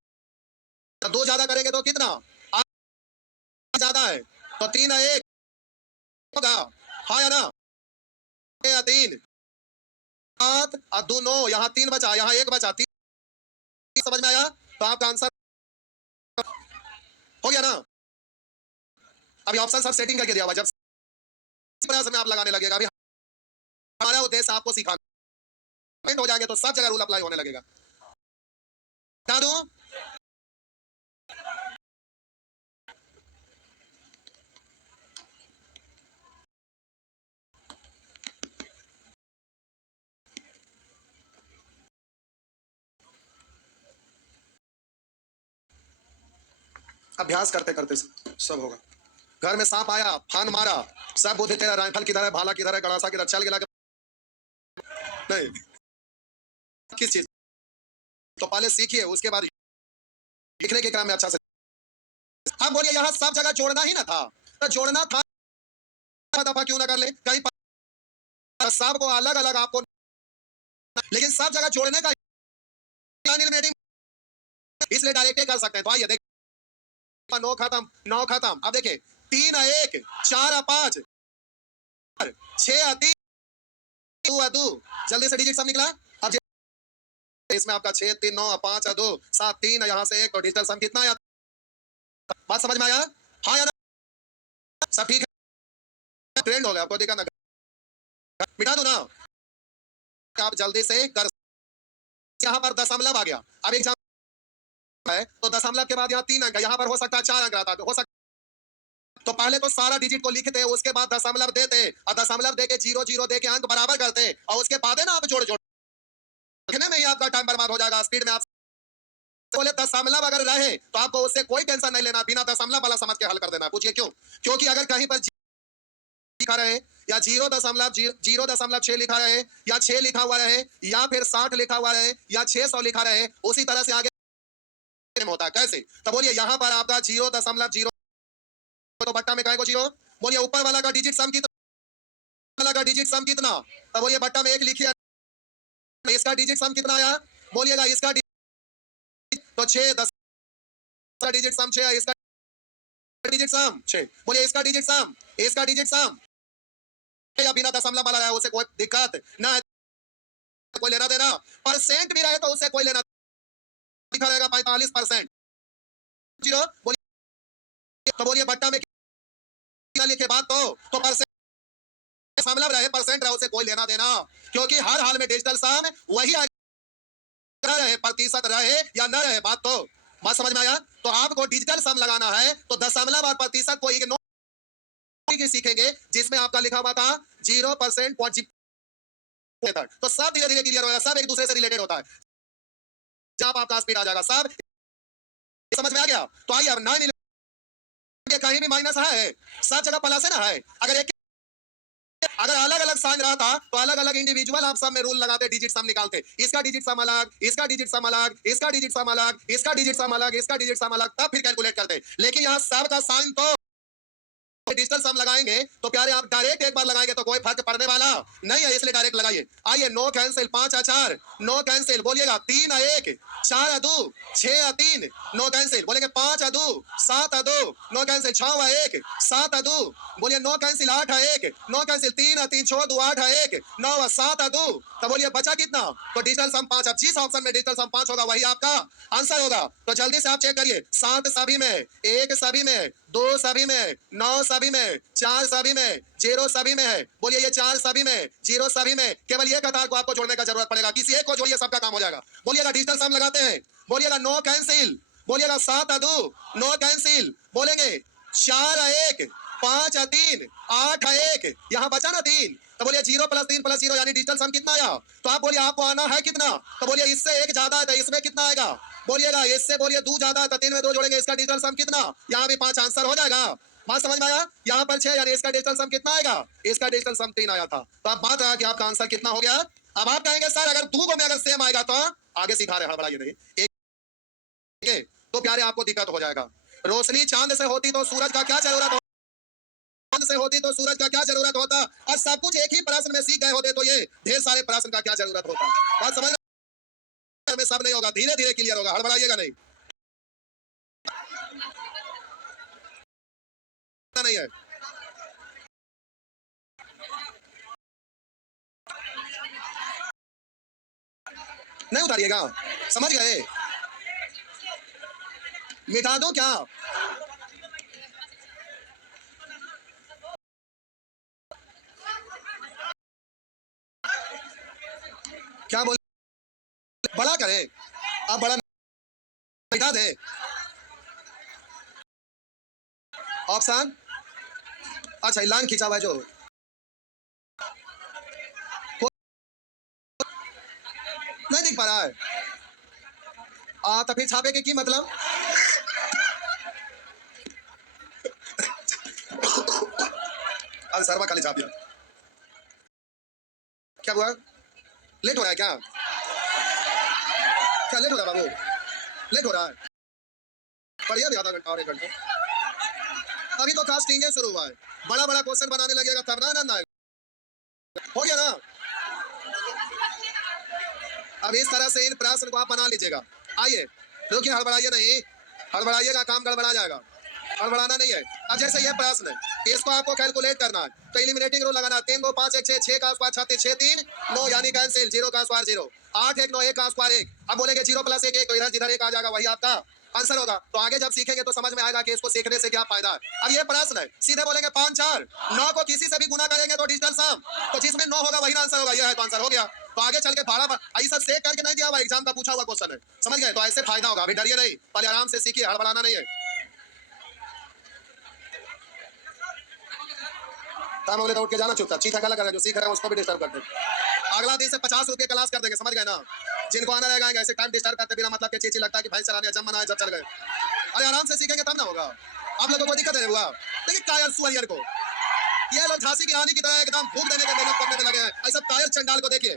2 ज्यादा करेंगे तो कितना? 8 ज्यादा है, तो 3 है 1 होगा, हाँ या ना? 6 या 3 7 और 2 9, यहाँ 3 बचा, यहाँ 1 बचा, 3, समझ में आया? तो आपका आंसर हो गया ना? अभी ऑप्शन सब सेटिंग करके दिया हुआ, जब प्रयास में आप लगाने लगेगा, अभी हमारा उद्देश्य आपको सिखाना हो जाएंगे तो सब जगह रूल अप्लाई होने लगेगा। बता दूं, अभ्यास करते करते सब होगा। घर में सांप आया, फान मारा, सब बुद्धि तेरा, राइफल किधर है, भाला किधर है, गड़ासा किधर, चल गिला नहीं, किस चीज? तो पहले सीखिए, उसके बाद लिखने के काम में अच्छा से। अब बोलिए यहाँ सब जगह जोड़ना ही ना था, तो जोड़ना था, दफा क्यों ना कर ले, कहीं सब को अलग अलग आपको, लेकिन सब जगह जोड़ने का इसलिए डायरेक्ट कर सकते हैं। तो आइए देखिए, 9 खत्म, 9 खत्म, अब देखिए 3 1 4 5 6 3 2 2, जल्दी से डिजिट सब निकला। अब इसमें आपका 6 3 9 5 2 7 3, यहाँ से 1, तो डिजिटल सम कितना आया? बात समझ में आया? हाँ या ना? सब ठीक है? ट्रेंड हो गया, आपको देखा ना, मिटा दो ना, आप जल्दी से कर। यहाँ पर दशमलव आ गया, अब एग्जाम है तो दशमलव के बाद यहाँ 3 अंक, यहाँ पर हो सकता है 4 अंक रहता है, तो हो सकता, तो पहले तो सारा डिजिट को लिखते, उसके बाद दशमलव देते, और दशमलव देके 0 0 देके अंक बराबर करते, और उसके बाद है ना आप जोड़ जोड़, लिखने में ही आपका टाइम बर्बाद हो जाएगा। स्पीड में आप बोले दशमलव अगर रहे तो आपको उससे कोई टेंशन नहीं लेना, बिना दशमलव वाला समझ के हल कर देना। पूछिए क्यों? क्योंकि अगर कहीं पर लिखा रहे, या 0.06 लिखा रहे, या 6 लिखा हुआ रहे, या फिर 60 लिखा हुआ रहे, या 600 लिखा रहे, उसी तरह से आगे होता है। कैसे? तो बोलिए यहाँ पर आपका 0.0, तो बट्टा में कहेगा 0, बोलिए ऊपर वाला का डिजिट सम कितना, वाला का डिजिट सम कितना, तो बोलिए बट्टा में 1 लिखिए, इसका डिजिट सम कितना आया? बोलिएगा इसका तो 6 10 का डिजिट सम 6 है, इसका डिजिट सम 6, बोलिए इसका डिजिट सम, इसका डिजिट सम, या बिना दशमलव वाला रहा है उसे कोई दिक्कत ना है, कोई लेना देना, परसेंट भी रहे तो उससे कोई लेना, लिखा रहेगा 45%, बोलिए, तो बोलिए बट्टा में क्या लिखे बात, तो परसेंट दशमलव रहे, परसेंट रहे, उसे कोई लेना देना, क्योंकि हर हाल में डिजिटल सम वही रहे, प्रतिशत रहे या न रहे, बात समझ में आया? तो आपको डिजिटल सम लगाना है तो दशमलव और प्रतिशत को इग्नोर सीखेंगे, जिसमें आपका लिखा हुआ था 0% मेथड, तो सब धीरे धीरे क्लियर होगा, सब एक दूसरे से रिलेटेड होता है, जब आपका स्पीड आ जाएगा, सब समझ में आ गया? तो आइए अब 9 कहीं भी माइनस है, सब जगह प्लस है ना, है। अगर एक, अगर अलग अलग साइन रहा था तो अलग अलग इंडिविजुअल आप सब में रूल लगाते, डिजिट सम निकालते, इसका डिजिट सम अलग, इसका डिजिट सम अलग, इसका डिजिट सम अलग, इसका डिजिट सम अलग, इसका डिजिट सम अलग, तब फिर कैलकुलेट करते। लेकिन यहाँ सब का साइन तो डिजिटल सम लगाएंगे तो प्यारे आप डायरेक्ट एक बार लगाएंगे तो कोई फर्क पड़ने वाला नहीं है, इसलिए डायरेक्ट लगाइए। आइए 9 कैंसिल, 5 4, 9 कैंसिल, बोलिएगा 3 1 4 2 6 3, 9 कैंसिल, बोलेंगे 5 2 7 2, 9 कैंसिल, 6 1 7 2, बोलिए 9 कैंसिल, 8 1, 9 कैंसिल, 3 3 6 2 8 1, 9 7 2, तो बोलिए बचा कितना? तो डिजिटल सम 5, अब जिस ऑप्शन में डिजिटल सम 5 होगा वही आपका आंसर होगा। तो जल्दी से आप चेक करिए, 7 सभी में, 1 सभी में, 2 सभी में है, 9 सभी में है, 4 सभी में, 0 सभी में है। बोलिए ये 4 सभी में, 0 सभी में, केवल ये कतार को आपको जोड़ने का जरूरत पड़ेगा। किसी एक को जोड़िए, सबका काम हो जाएगा। बोलिएगा डिजिटल सम लगाते हैं, बोलिएगा नो कैंसिल, बोलिएगा 7 2 नो कैंसिल, बोलेंगे 4 1 5 3 8 1, यहाँ बचा ना 3, तो बोलिए 0 + 3 + 0 यानी डिजिटल सम कितना आया। तो आप बोलिए आपको आना है कितना, तो बोलिए इससे 1 ज्यादा है तो इसमें कितना आएगा। बोलिएगा इससे बोलिए 2 ज्यादा है तो 3 में 2 जोड़ेंगे, इसका डिजिटल सम कितना। यहाँ भी 5 आंसर हो जाएगा। बात समझ में आया। यहाँ पर 6 यानी इसका डिजिटल सम कितना आएगा, इसका डिजिटल सम 3 आया था। तो अब बात आया कि आपका आंसर कितना हो गया। अब आप कहेंगे सर अगर 2 को में अगर सेम आएगा तो आगे सिखा रहे, हड़बड़ाइए नहीं, एक तो प्यारे आपको दिक्कत हो जाएगा। रोशनी चांद से होती तो सूरज का क्या जरूरत होता, चांद से होती तो सूरज का क्या जरूरत होता, और सब कुछ एक ही प्रश्न में सीख गए होते तो ये ढेर सारे प्रश्न का क्या जरूरत होता। बात समझ में सब नहीं होगा, धीरे धीरे क्लियर होगा, हड़बड़ाइएगा नहीं, नहीं है। नहीं उतारिएगा, समझ गए, मिटा दो क्या। क्या बोल, बड़ा करें, आप बड़ा मिटा दे ऑप्शन। अच्छा लाइन खींचा हुआ है जो नहीं दिख पा रहा है, तो फिर छापे के की मतलब। अरे सर्वा खाली छाप दिया, क्या हुआ, लेट हो रहा है क्या, क्या लेट हो रहा है बाबू, लेट हो रहा है, पढ़िए भी आधा घंटा और 1 घंटे, अभी तो कास्टिंग शुरू हुआ है, बड़ा बड़ा क्वेश्चन बनाने लगेगा तब ना आनंद आएगा। हो गया ना। अब इस तरह से इन प्रश्न को आप बना लीजिएगा। आइए रुकिए, हड़बड़ाइए नहीं, हड़बड़ाइएगा काम गड़बड़ा जाएगा, हड़बड़ाना नहीं है। अब जैसे ये प्रश्न है, इसको आपको कैलकुलेट करना है, तो एलिमिनेटिंग रूल लगाना, 3 2 5 1 6, 6 का स्क्वायर 36, 6 3 9 यानी कैंसिल, 0 का स्क्वायर 0, 8 1 9 1 का स्क्वायर 1। अब बोलेंगे 0 + 1 1, तो इधर जिधर 1 आ जाएगा वही आपका आंसर होगा। तो आगे जब सीखेंगे तो समझ में आएगा कि इसको सीखने से क्या फायदा है। अब ये प्रश्न है, सीधे बोलेंगे 5 4 9 को किसी से भी गुना करेंगे तो डिजिटल सम, तो जिसमें 9 होगा वही आंसर होगा, यह है तो आंसर हो गया। तो आगे चल के भाड़ा ये सब सेव करके नहीं दिया हुआ, एग्जाम का पूछा हुआ क्वेश्चन है, समझ गए। तो ऐसे फायदा होगा, अभी डरिए नहीं, पहले आराम से सीखिए, हड़बड़ाना नहीं है। टाइम बोले तो उठ के जाना चुपचाप, चीखा गला कर रहे जो सीख रहे हैं उसको भी डिस्टर्ब करते हैं। अगला दिन से 50 रुपये क्लास कर देंगे, समझ गए ना। जिनको आना रहेगा ऐसे टाइम डिस्टर्ब करते बिना मतलब के चीची लगता है कि भाई चलाने जब मना है जब चल गए। अरे आराम से सीखेंगे तब ना होगा, आप लोगों को कोई दिक्कत नहीं हुआ। देखिए कायर सुअर को, ये लोग झांसी की रानी की तरह एकदम भूख देने के मेहनत करने में लगे हैं। ऐसा कायर चंडाल को देखिए,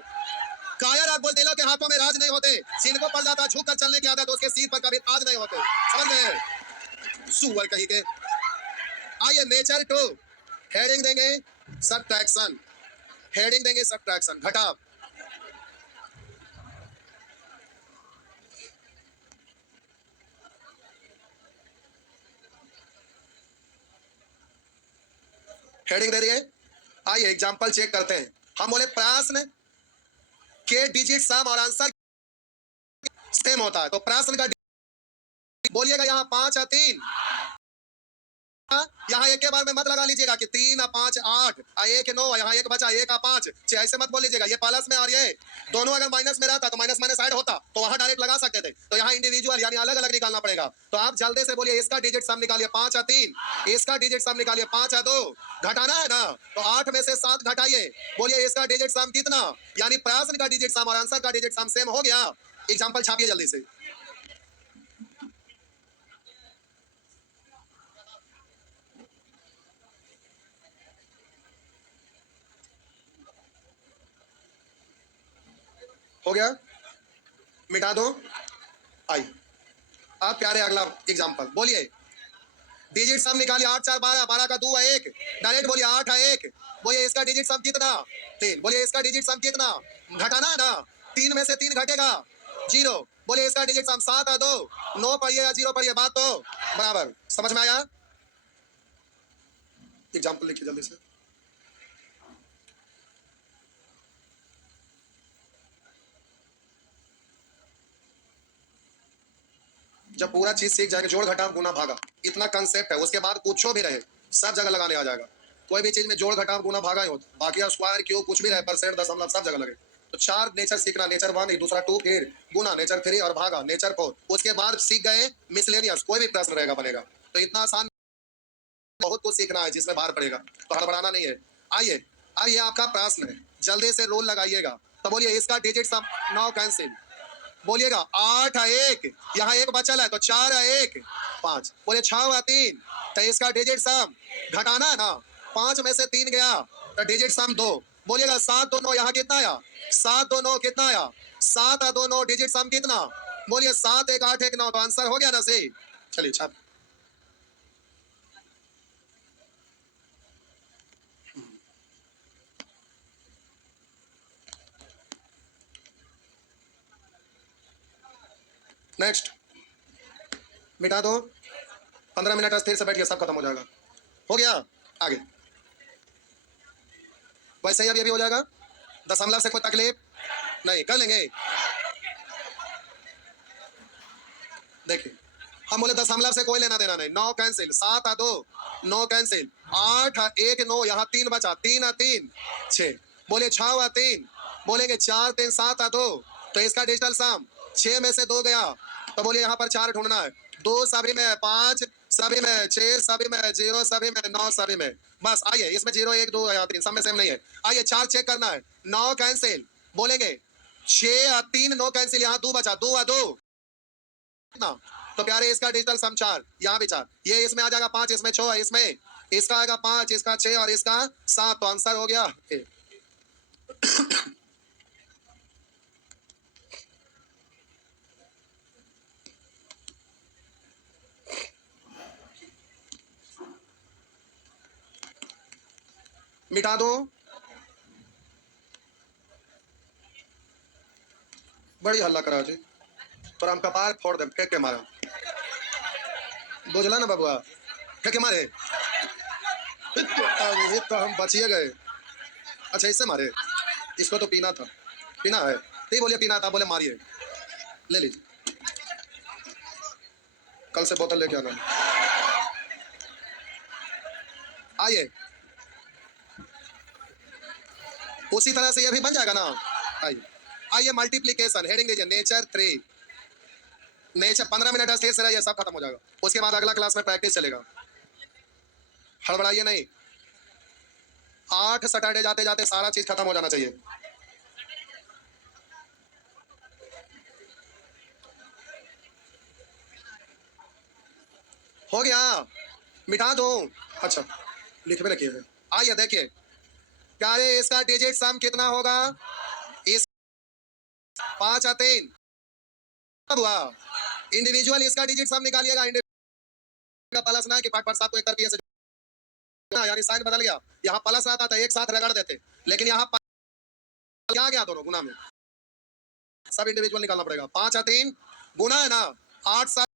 कायर आप बोलते के हाथों में राज नहीं होते, जिनको पड़ जाता झुक कर चलने की आदत उसके सिर पर कभी ताज नहीं होते, समझ गए सुअर कहीं के। आइए नेचर टू, हेडिंग देंगे सबट्रैक्शन, हेडिंग देंगे सबट्रैक्शन, घटाव। हेडिंग दे रही है। आइए एग्जांपल चेक करते हैं। हम बोले प्रश्न के डिजिट सम और आंसर सेम होता है, तो प्रश्न का बोलिएगा यहाँ 5 3, यहाँ एक के बार में मत लगा लीजिएगा कि 3 5 8 1 9, यहाँ 1 बचा 1 5 6, ऐसे मत बोल लीजिएगा। ये प्लस में और ये दोनों अगर माइनस में रहता तो माइनस माइनस ऐड होता, तो वहां डायरेक्ट लगा सकते थे। तो यहाँ इंडिविजुअल यानी अलग अलग निकालना पड़ेगा। तो आप जल्दी से बोलिए इसका डिजिट सम निकालिए 5 3, इसका डिजिट सम निकालिए 5 2, घटाना है ना, तो 8 में से 7 घटाइए, बोलिए इसका डिजिट सम कितना, यानी प्रश्न का डिजिट सम और आंसर का डिजिट सम सेम हो गया। एग्जाम्पल छापिए जल्दी से। हो गया, मिटा दो। आई आप प्यारे अगला एग्जाम्पल बोलिए, डिजिट सम निकालिए 8 4 12, 12 का 2 है 1, डायरेक्ट बोलिए 8 है 1, बोलिए इसका डिजिट सम कितना 3, बोलिए इसका डिजिट सम कितना, घटाना है ना, 3 में से 3 घटेगा 0, बोलिए इसका डिजिट सम 7 है 2, 9 पढ़िए या 0 पढ़िए, बात तो बराबर, समझ में आया। एग्जाम्पल लिखिए जल्दी से। जब पूरा चीज सीख जाएगा, जोड़ घटाव गुना भागा, इतना कंसेप्ट है, उसके बाद कुछ भी रहे सब जगह लगाने आ जाएगा। कोई भी चीज में जोड़ घटाव गुना भागा ही होता, बाकी स्क्वायर क्यूब कुछ भी रहे, परसेंट दशमलव सब जगह लगे। तो चार नेचर सीखना, नेचर 1, दूसरा 2, फिर गुना नेचर 3 और भागा नेचर 4। उसके बाद सीख गए मिसलेनियस, कोई भी प्रश्न रहेगा बनेगा। तो इतना आसान, बहुत कुछ सीखना है जिसमें बाहर पड़ेगा, तो हड़बड़ाना नहीं है। आइए अब ये आपका प्रश्न है, जल्दी से रोल लगाइएगा। तो बोलिए इसका डिजिट सम 9 कैंसिल, बोलिएगा 8 है 1, यहाँ 1 बचल है तो 4 है 1 5, बोले 6 है 3, तो इसका डिजिट सम घटाना है ना, 5 में से 3 गया तो डिजिट सम 2। बोलिएगा 7 2 9, यहाँ कितना आया, 7 2 9 कितना आया, 7 2 9, डिजिट सम कितना, बोलिए 7 1 8 1 9, तो आंसर हो गया ना सही। चलिए छाप। नेक्स्ट मिटा दो, 15 मिनट स्थिर से बैठिए, सब खत्म हो जाएगा। हो गया, आगे वैसे ही अब ये भी हो जाएगा। दशमलव से कोई तकलीफ नहीं, कर लेंगे। देखिए हम बोले दशमलव से कोई लेना देना नहीं, 9 कैंसिल, 7 आ 2 9 कैंसिल, 8 आ 1 9, यहाँ 3 बचा, 3 आ 3 6, बोले 6 आ 3, बोलेंगे 4 3 7 आ 2, तो इसका डिजिटल सम 6 में से 2 गया, तो बोलिए यहाँ पर 4 ढूंढना है। 2 सभी में, 5 सभी में, 6 सभी में, 0 सभी में, 9 सभी में। बस आइए इसमें 0 1 2 या 3 सब में सेम नहीं है। आइए 4 चेक करना है, 9 कैंसिल, बोलेंगे 6 आ 3 9 कैंसिल, यहाँ 2 बचा, 2 आ 2 कितना, तो प्यारे इसका डिजिटल सम 4, यहाँ भी 4, ये इसमें आ जाएगा 5, इसमें 6 है, इसमें इसका आएगा 5, इसका 6 और इसका 7, तो आंसर हो गया ए। मिटा दो, बड़ी हल्ला करा जी, पर हम कपार फोड़ दे, फेंक के मारा, बुझला ना बबुआ, फेंक के मारे तो हम बचिए गए। अच्छा इससे मारे, इसको तो पीना था, पीना है नहीं, बोलिए पीना था, बोले मारिए, ले लीजिए, कल से बोतल लेके आना। आइए उसी तरह से ये भी बन जाएगा ना। आइए आइए मल्टीप्लीकेशन, हेडिंग दीजिए नेचर 3, नेचर 15 मिनट स्टेज से रहिए, सब खत्म हो जाएगा। उसके बाद अगला क्लास में प्रैक्टिस चलेगा, हड़बड़ाइए नहीं। 8 सैटरडे जाते जाते सारा चीज खत्म हो जाना चाहिए। हो गया, मिटा दो। अच्छा लिख में रखिए। आइए देखिए प्यारे, इसका डिजिट सम कितना होगा, इस 5 आ 3 हुआ, इंडिविजुअल इसका डिजिट सम निकालिएगा, इंडिविजुअल प्लस ना कि पार्ट साथ को एक तरफ से, यानी साइन बदल गया, यहाँ प्लस आता था एक साथ रगड़ देते, लेकिन यहाँ क्या गया दोनों गुना में, सब इंडिविजुअल निकालना पड़ेगा। 5 आ 3 गुना है ना, 8 7,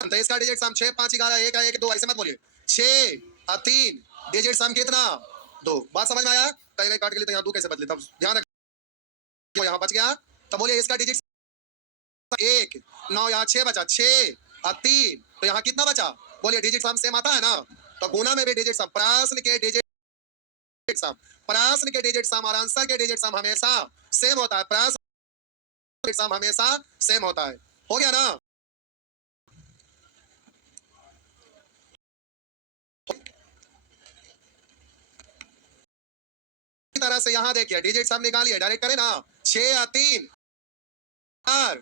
तो इसका डिजिट सम 6 5 11 1 1 2, ऐसे मत बोलिए, 6 आ 3 डिजिट सम कितना 2। बात समझ में आया, कई काट के लिए तो यहाँ 2 कैसे बदले, तब ध्यान रखिए, यहाँ बच गया, तो बोलिए इसका डिजिट 1 9, यहाँ 6 बचा, 6 आ 3, तो यहाँ कितना बचा, बोलिए डिजिट सम सेम आता है ना, तो गुना में भी डिजिट सम, प्रश्न के डिजिट सम, प्रश्न के डिजिट सम और आंसर के डिजिट सम हमेशा सेम होता है, प्रश्न डिजिट सम हमेशा सेम होता है। हो गया ना, तरह से यहाँ देखिए डिजिट सम निकालिए, डायरेक्ट करें ना, 6 आ 3 4,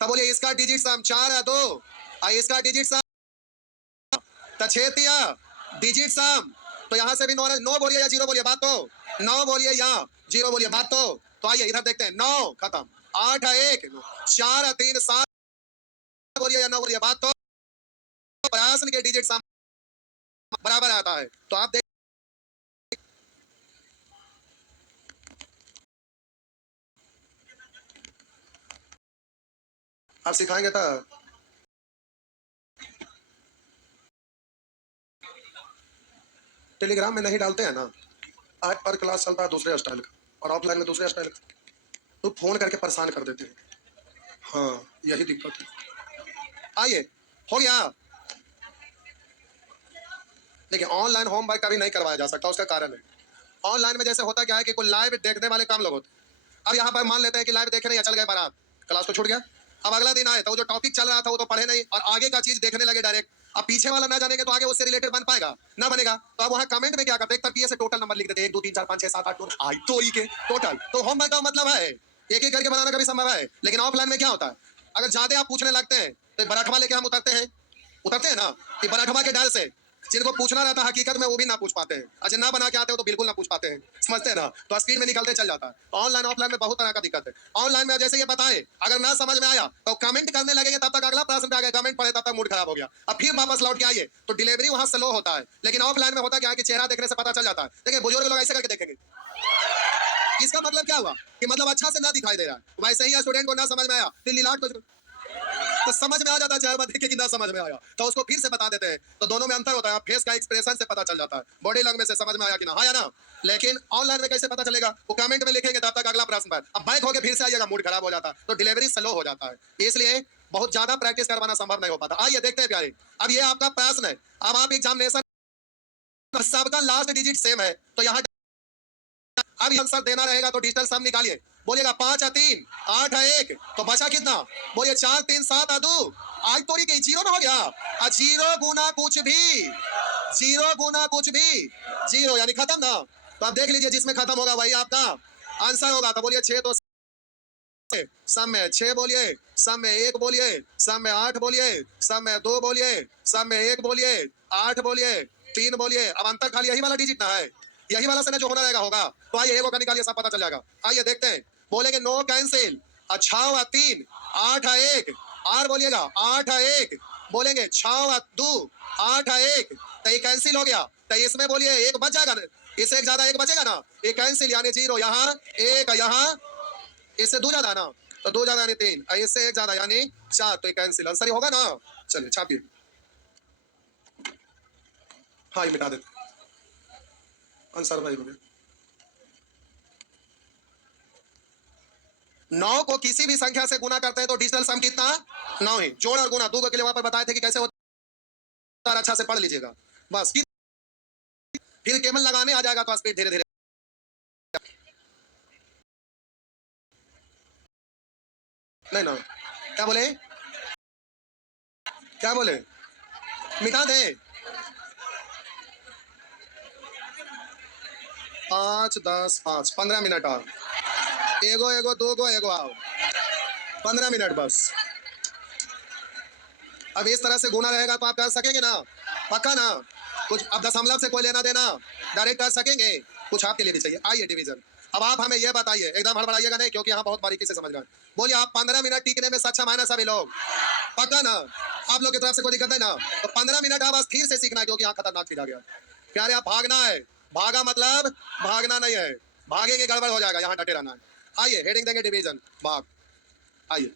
तब बोलिए इसका डिजिट सम 4 आ 2, और इसका डिजिट सम 6 तिया डिजिट सम, तो यहाँ से भी 9 9 बोलिए या 0 बोलिए, बात तो 9 बोलिए या 0 बोलिए, बात तो आइए इधर देखते हैं, 9 खत्म, 8 आ 1 4 आ 3 7 बोलिए या 9 बोलिए, बात तो प्रश्न के डिजिट सम बराबर आता है, तो आप देख आप सिखाएंगे तो टेलीग्राम में नहीं डालते हैं ना, आज पर क्लास चलता है दूसरे स्टाइल का और ऑफलाइन में दूसरे स्टाइल का, तो फोन करके परेशान कर देते हैं। हाँ यही दिक्कत है। आइए, हो गया। देखिए, ऑनलाइन होमवर्क कभी नहीं करवाया जा सकता, उसका कारण है ऑनलाइन में जैसे होता क्या है कि कोई लाइव देखने वाले कम लोग होते हैं। अब यहाँ पर मान लेते हैं कि लाइव देखे नहीं, चल गए बारात, क्लास तो छूट गया। अब अगला दिन आए तो वो जो टॉपिक चल रहा था वो तो पढ़े नहीं और आगे का चीज देखने लगे डायरेक्ट। अब पीछे वाला ना जानेंगे तो आगे उससे रिलेटेड बन पाएगा ना बनेगा। तो अब वहाँ कमेंट में क्या करते हैं, तब से टोटल नंबर लिख देते हैं, 1 2 3 4 5 6 7 8 9 आई तो ई के टोटल। तो होमवर्क का मतलब है एक एक करके बनाना कभी संभव है, लेकिन ऑफलाइन में क्या होता है, अगर ज्यादा आप पूछने लगते हैं तो बराठवा लेके हम उतरते हैं ना कि बराठवा के डर से जिनको पूछना रहता है हकीकत में वो भी ना पूछ पाते हैं। अच्छा, ना बना के आते हो तो बिल्कुल ना पूछ पाते हैं, समझते हैं ना, तो स्पीड में निकलते चल जाता है। ऑनलाइन ऑफलाइन में बहुत तरह का दिक्कत है। ऑनलाइन में जैसे ये बताए अगर ना समझ में आया तो कमेंट करने लगेंगे, तब तक अगला प्रश्न पे आ गया, कमेंट पढ़े तब तक मूड खराब हो गया, अब फिर वापस लौट के आइए तो डिलीवरी वहां स्लो होता है। लेकिन ऑफलाइन में होता क्या है कि चेहरा देखने से पता चल जाता है। देखिए, बुजुर्ग लोग ऐसे करके देखेंगे, इसका मतलब क्या हुआ कि मतलब अच्छा से ना दिखाई दे रहा है। वैसे ही स्टूडेंट को ना समझ में आया फिर लिलाट तो समझ में आ जाता है, चेहरा देख के कि ना समझ में आया तो उसको फिर से बता देते हैं। तो दोनों में अंतर होता है, फेस का एक्सप्रेशन से पता चल जाता है, बॉडी लैंग्वेज से समझ में आया कि ना, हाँ या ना। लेकिन ऑनलाइन में कैसे पता चलेगा, वो कमेंट में लिखेंगे तब तक अगला प्रश्न पर, अब बैक होकर फिर से आइएगा, मूड खराब हो जाता है, तो डिलीवरी स्लो हो जाता है। इसलिए बहुत ज्यादा प्रैक्टिस करवाना संभव नहीं हो पाता। आइए देखते हैं प्यारे, अब ये आपका प्रश्न है। अब आप एग्जामिनेशन सबका लास्ट डिजिट सेम है तो यहाँ अब आंसर देना रहेगा तो डिजिटल सम निकालिए। बोलिएगा 5 और 3 8 है 1 तो बचा कितना, बोलिए 4 3 7 और 2 आज तो के जीरो ना हो गया। जीरो गुना कुछ भी, जीरो गुना कुछ भी जीरो यानी खत्म ना। तो आप देख लीजिए जिसमें खत्म होगा वही आपका आंसर होगा। तो बोलिए 6 तो सम में 6 बोलिए, सम में 1 बोलिए, सम में 8 बोलिए, सम में 2 बोलिए, सम में 1 बोलिए, 8 बोलिए, 3 बोलिए। अब अंतर खाली यही वाला डिजिट ना है, यही वाला से ना जो होना रहेगा होगा। तो आइए एगो का निकालिए, सब पता चल जाएगा। आइए देखते हैं, बोलेंगे नो कैंसिल, 6 और 3 8 और 1 आर बोलिएगा 8 और 1 बोलेंगे 6 और 2 8 और 1 तो ये कैंसिल हो गया। तो इसमें बोलिए 1 बच जाएगा ना, इससे एक ज्यादा 1 बचेगा ना, ये कैंसिल यानी जीरो, यहाँ 1 यहाँ इससे 2 ज्यादा ना, तो 2 ज्यादा यानी 3, इससे 1 ज्यादा यानी 4, तो ये कैंसिल आंसर ही होगा ना। चलिए छापिए, हाँ ये मिटा देते आंसर भाई हो गया। 9 को किसी भी संख्या से गुना करते हैं तो डिजिटल सम कितना 9 ही। जोड़ और गुना दो के लिए वहां पर बताए थे कि कैसे होता है, अच्छा से पढ़ लीजिएगा बस। फिर केवल लगाने आ जाएगा तो स्पीड धीरे धीरे। नहीं ना, क्या बोले, क्या बोले, मिटा दे। 5 10 5 15 मिनट और एगो एगो दो गो एगो आओ 15 मिनट बस। अब इस तरह से गुना रहेगा तो आप कर सकेंगे ना, पक्का ना। कुछ अब दशमलव से कोई लेना देना डायरेक्ट कर सकेंगे, कुछ आपके लिए भी चाहिए। आइए डिवीजन, अब आप हमें यह बताइए, एकदम हड़बड़ाइएगा नहीं क्योंकि यहाँ बहुत बारीकी से समझ रहे हैं। बोलिए आप 15 मिनट टिकने में सक्षम है ना सभी लोग, पक्का ना। आप लोग की तरफ से कोई दिक्कत है ना, तो 15 मिनट आप बस फिर से सीखना है क्योंकि यहाँ खतरनाक चीज आ गया प्यारे। आप भागना है, भागा मतलब भागना नहीं है, भागेंगे गड़बड़ हो जाएगा, यहाँ डटे रहना है। आइए हेडिंग देंगे डिवीजन भाग, आइए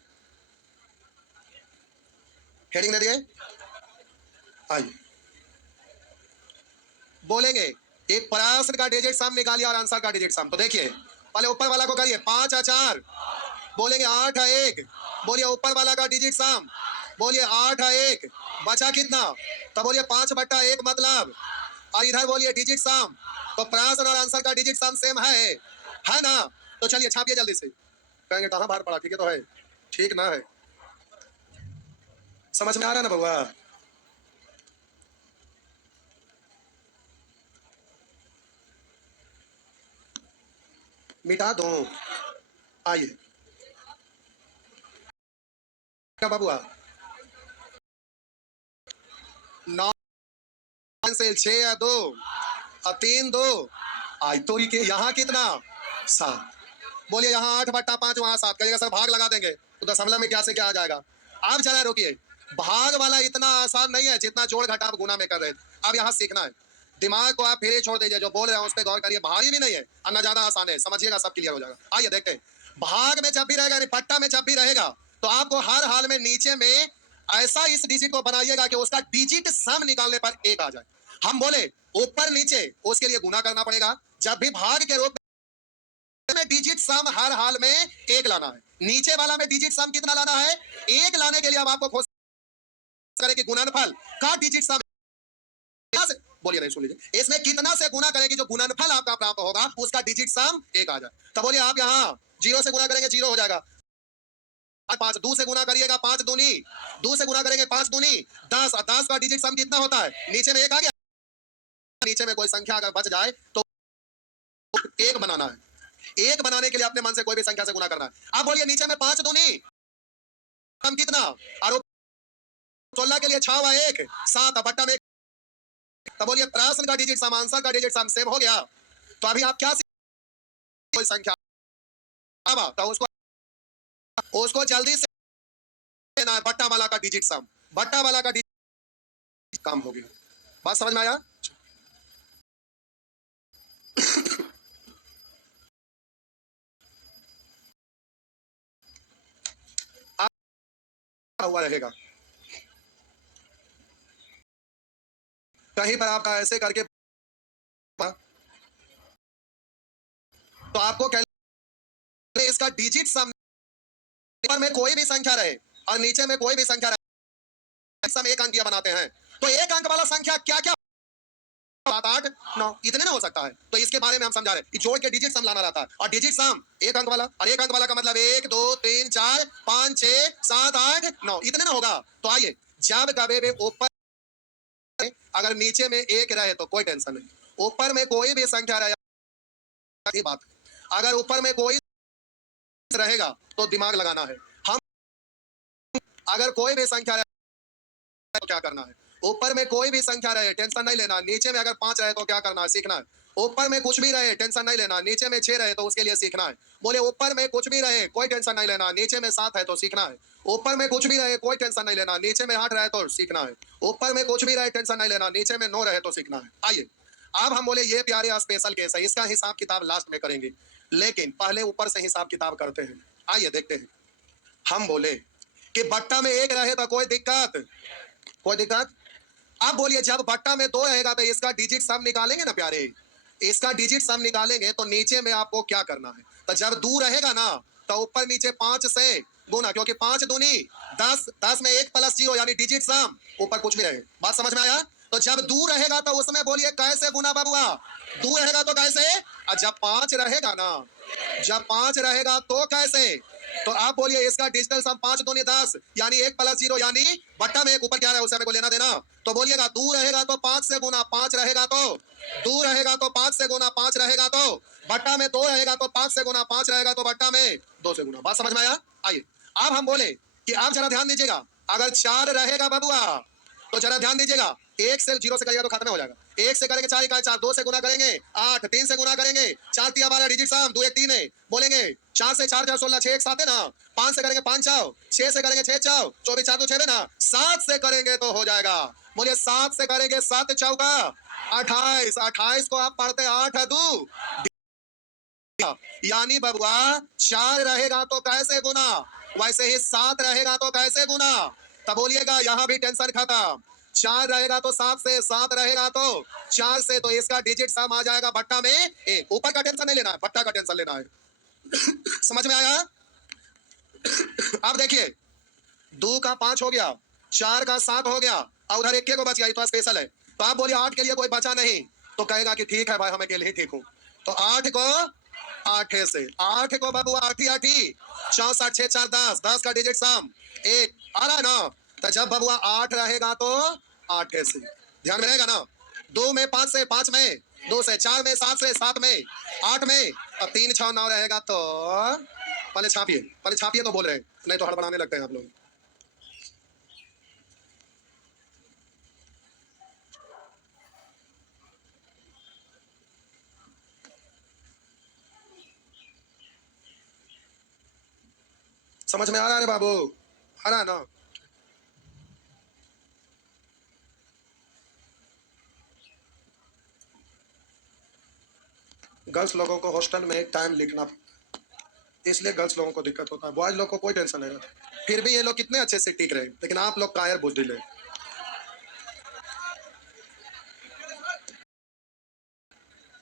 हेडिंग दे दिए। आइए बोलेंगे एक प्रश्न का डिजिट सम निकालिए और आंसर का डिजिट सम। तो देखिए पहले ऊपर वाला को करिए, 5 और 4 बोलेंगे 8 और 1 बोलिए ऊपर वाला का डिजिट सम, बोलिए 8 और 1 बचा कितना, तो बोलिए 5/1 मतलब, और इधर बोलिए डिजिट सम। तो प्रश्न और आंसर का डिजिट सम सेम है ना। तो चलिए छापिए जल्दी से, कहेंगे कहाँ बाहर पड़ा, ठीक है तो है, ठीक ना है, समझ में आ रहा है ना बउआ। मिटा दो, आइए क्या बबुआ, 9 से 6 या 2 और 3 2 आई तो के यहाँ कितना 7, बोलिए यहाँ 8/5 वहां 7 करिएगा सर, भाग लगा देंगे तो दशमलव में क्या से क्या आ जाएगा। आप जरा रुकिए, भाग वाला इतना आसान नहीं है जितना जोड़ घटा गुना में कर रहे थे। अब यहाँ सीखना है, दिमाग को आप फिर ही छोड़ दीजिए, जो बोल रहे हैं उस पर गौर करिए, भारी भी नहीं है और ना ज्यादा आसान है, समझिएगा सब क्लियर हो जाएगा। आइए देखते हैं, भाग में जब भी रहेगा यानी पट्टा में जब भी रहेगा तो आपको हर हाल में नीचे में ऐसा इस डिजिट को बनाइएगा कि उसका डिजिट सम निकालने पर 1 आ जाए। हम बोले ऊपर नीचे उसके लिए गुना करना पड़ेगा, जब भी भाग के रूप में डिजिट सम हर हाल में 1 लाना है, नीचे वाला में डिजिट सम कितना लाना है 1 लाने के लिए अब आपको करेगी गुणनफल का डिजिट सम, बोलिए नहीं सुन लीजिए, इसमें कितना से गुना करेगी जो गुणनफल आपका प्राप्त होगा उसका डिजिट सम 1 आ जाए। तो बोलिए आप यहाँ 0 से गुना करेंगे 0 हो जाएगा, 5 2 से गुना करिएगा 5 दूनी, 2 से गुना करेंगे 5 दूनी 10, 10 का डिजिट सम कितना होता है, नीचे में 1 आ गया, नीचे में कोई संख्या अगर बच जाए तो 1 बनाना है, 1 बनाने के लिए अपने मन से कोई भी संख्या से गुना करना है। आप बोलिए नीचे में 5 दूनी सम कितना, और 16 के लिए 6 हुआ 1 7 बट्टा में, तब बोलिए प्रश्न का डिजिट सम आंसर का डिजिट सम सेम हो गया। तो अभी आप क्या कोई संख्या तो उसको जल्दी से लेना है, बट्टा वाला का डिजिट सम, बट्टा वाला का डिजिट काम हो गया। बात समझ में आया? हुआ रहेगा कहीं पर आपका ऐसे करके, तो आपको इसका डिजिट सम ऊपर में कोई भी संख्या रहे और नीचे में कोई भी संख्या रहे, सम एक अंकीय बनाते हैं, तो एक अंक वाला संख्या क्या क्या 7 8 9 इतने ना हो सकता है। तो इसके बारे में हम समझा रहे कि जोड़ के डिजिट सम लाना रहता है, और डिजिट सम एक अंक वाला, और एक अंक वाला का मतलब 1 2 3 4 5 6 7 8 9 इतने ना होगा। तो आइए, जब कभी भी ऊपर अगर नीचे में 1 रहे तो कोई टेंशन नहीं, ऊपर में कोई भी संख्या रहे बात, अगर ऊपर में कोई रहेगा तो दिमाग लगाना है। हम अगर कोई भी संख्या रहे तो क्या करना है, ऊपर में कोई भी संख्या रहे टेंशन नहीं लेना, नीचे में अगर 5 रहे तो क्या करना है, सीखना है। ऊपर में कुछ भी रहे टेंशन नहीं लेना, नीचे में 6 रहे तो उसके लिए सीखना है। बोले ऊपर में कुछ भी रहे कोई टेंशन नहीं लेना, नीचे में 7 है तो सीखना है। ऊपर में कुछ भी रहे कोई टेंशन नहीं लेना, नीचे में 8 रहे तो सीखना है। ऊपर में कुछ भी रहे टेंशन नहीं लेना, नीचे में 9 रहे तो सीखना है। आइए, अब हम बोले ये प्यारे स्पेशल केस है, इसका हिसाब किताब लास्ट में करेंगे, लेकिन पहले ऊपर से हिसाब किताब करते हैं। आइए देखते हैं। हम बोले कि बट्टा में 1 रहे तो कोई दिक्कत, कोई दिक्कत। अब बोलिए जब बट्टा में 2 रहेगा तो इसका डिजिट सम निकालेंगे ना प्यारे, इसका डिजिट सम निकालेंगे तो नीचे में आपको क्या करना है, तो जब 2 रहेगा ना तो ऊपर नीचे 5 से गुना, क्योंकि 5 दूनी 10, 10 में 1 प्लस 0 यानी डिजिट सम ऊपर कुछ भी रहे। बात समझ में आया? तो जब 2 रहेगा तो उसमें बोलिए कैसे गुना बाबुआ, 2 रहेगा तो कैसे, और जब 5 रहेगा ना, जब 5 रहेगा तो कैसे, तो आप बोलिए इसका डिजिटल सम 5 दूनी 10 यानी 1 प्लस 0 यानी बट्टा में 1 ऊपर क्या रहा है उसे हमें को लेना देना। तो बोलिएगा 2 रहेगा तो 5 से गुना, 5 रहेगा तो 2 रहेगा तो 5 से गुना, 5 रहेगा तो बट्टा में 2 रहेगा तो 5 से गुना, 5 रहेगा तो बट्टा में 2 से गुना। बात समझ में आया? आइए अब हम बोले कि आप जरा ध्यान दीजिएगा, अगर 4 रहेगा बबुआ तो जरा ध्यान दीजिएगा, 1 से 0 से करिएगा तो खत्म हो जाएगा, 1 से करेंगे 4 इकाई 4, 2 से गुना करेंगे 8, 3 से गुना करेंगे 4 3 12 डिजिट सम 2 1 3 है, बोलेंगे 4 से 4 4 16 6 1 7 है ना, 5 से करेंगे 5 4, 6 से करेंगे 6 4 24 4 2 6 है ना, 7 से करेंगे तो हो जाएगा। बोलिए 7 से करेंगे 7 चौका 28, 28 को आप पढ़ते 8 है 2, यानी बबुआ 4 रहेगा तो कैसे गुना, वैसे ही 7 रहेगा तो कैसे गुना। तब बोलिएगा यहां भी टेंशन खत्म, 4 रहेगा तो 7 से, 7 रहेगा तो 4 से, तो इसका डिजिट सम आ जाएगा बट्टा में 1। ऊपर का टेंशन नहीं लेना है, बट्टा का टेंशन लेना है। समझ में आया? अब देखिए 2 का 5 हो गया, 4 का 7 हो गया, और उधर 1 को बच गया, तो स्पेशल है। तो आप बोलिए 8 के लिए कोई बचा नहीं, तो कहेगा कि ठीक है भाई हम अकेले ही ठीक हूं। तो 8 को 8 से, 8 को बाबू 8 ही 8 ही 64 6 4 10, 10 का डिजिट सम 1 आ रहा है ना। तो जब बबुआ 8 रहेगा तो 8 से ध्यान में रहेगा ना, 2 में 5 से, 5 में 2 से, 4 में 7 से, 7 में 8 में, अब 3 6 9 रहेगा तो पहले छापिए, पहले छापिए तो बोल रहे हैं, नहीं तो हड़बड़ाने लगते हैं आप लोग। समझ में आ रहा है बाबू? आ रहा है ना? गर्ल्स लोगों को हॉस्टल में टाइम लिखना, इसलिए गर्ल्स लोगों को दिक्कत होता है, बॉयज लोग को कोई टेंशन नहीं रहता, फिर भी ये लोग कितने अच्छे से टिक रहे हैं, लेकिन आप लोग कायर बुद्धि ले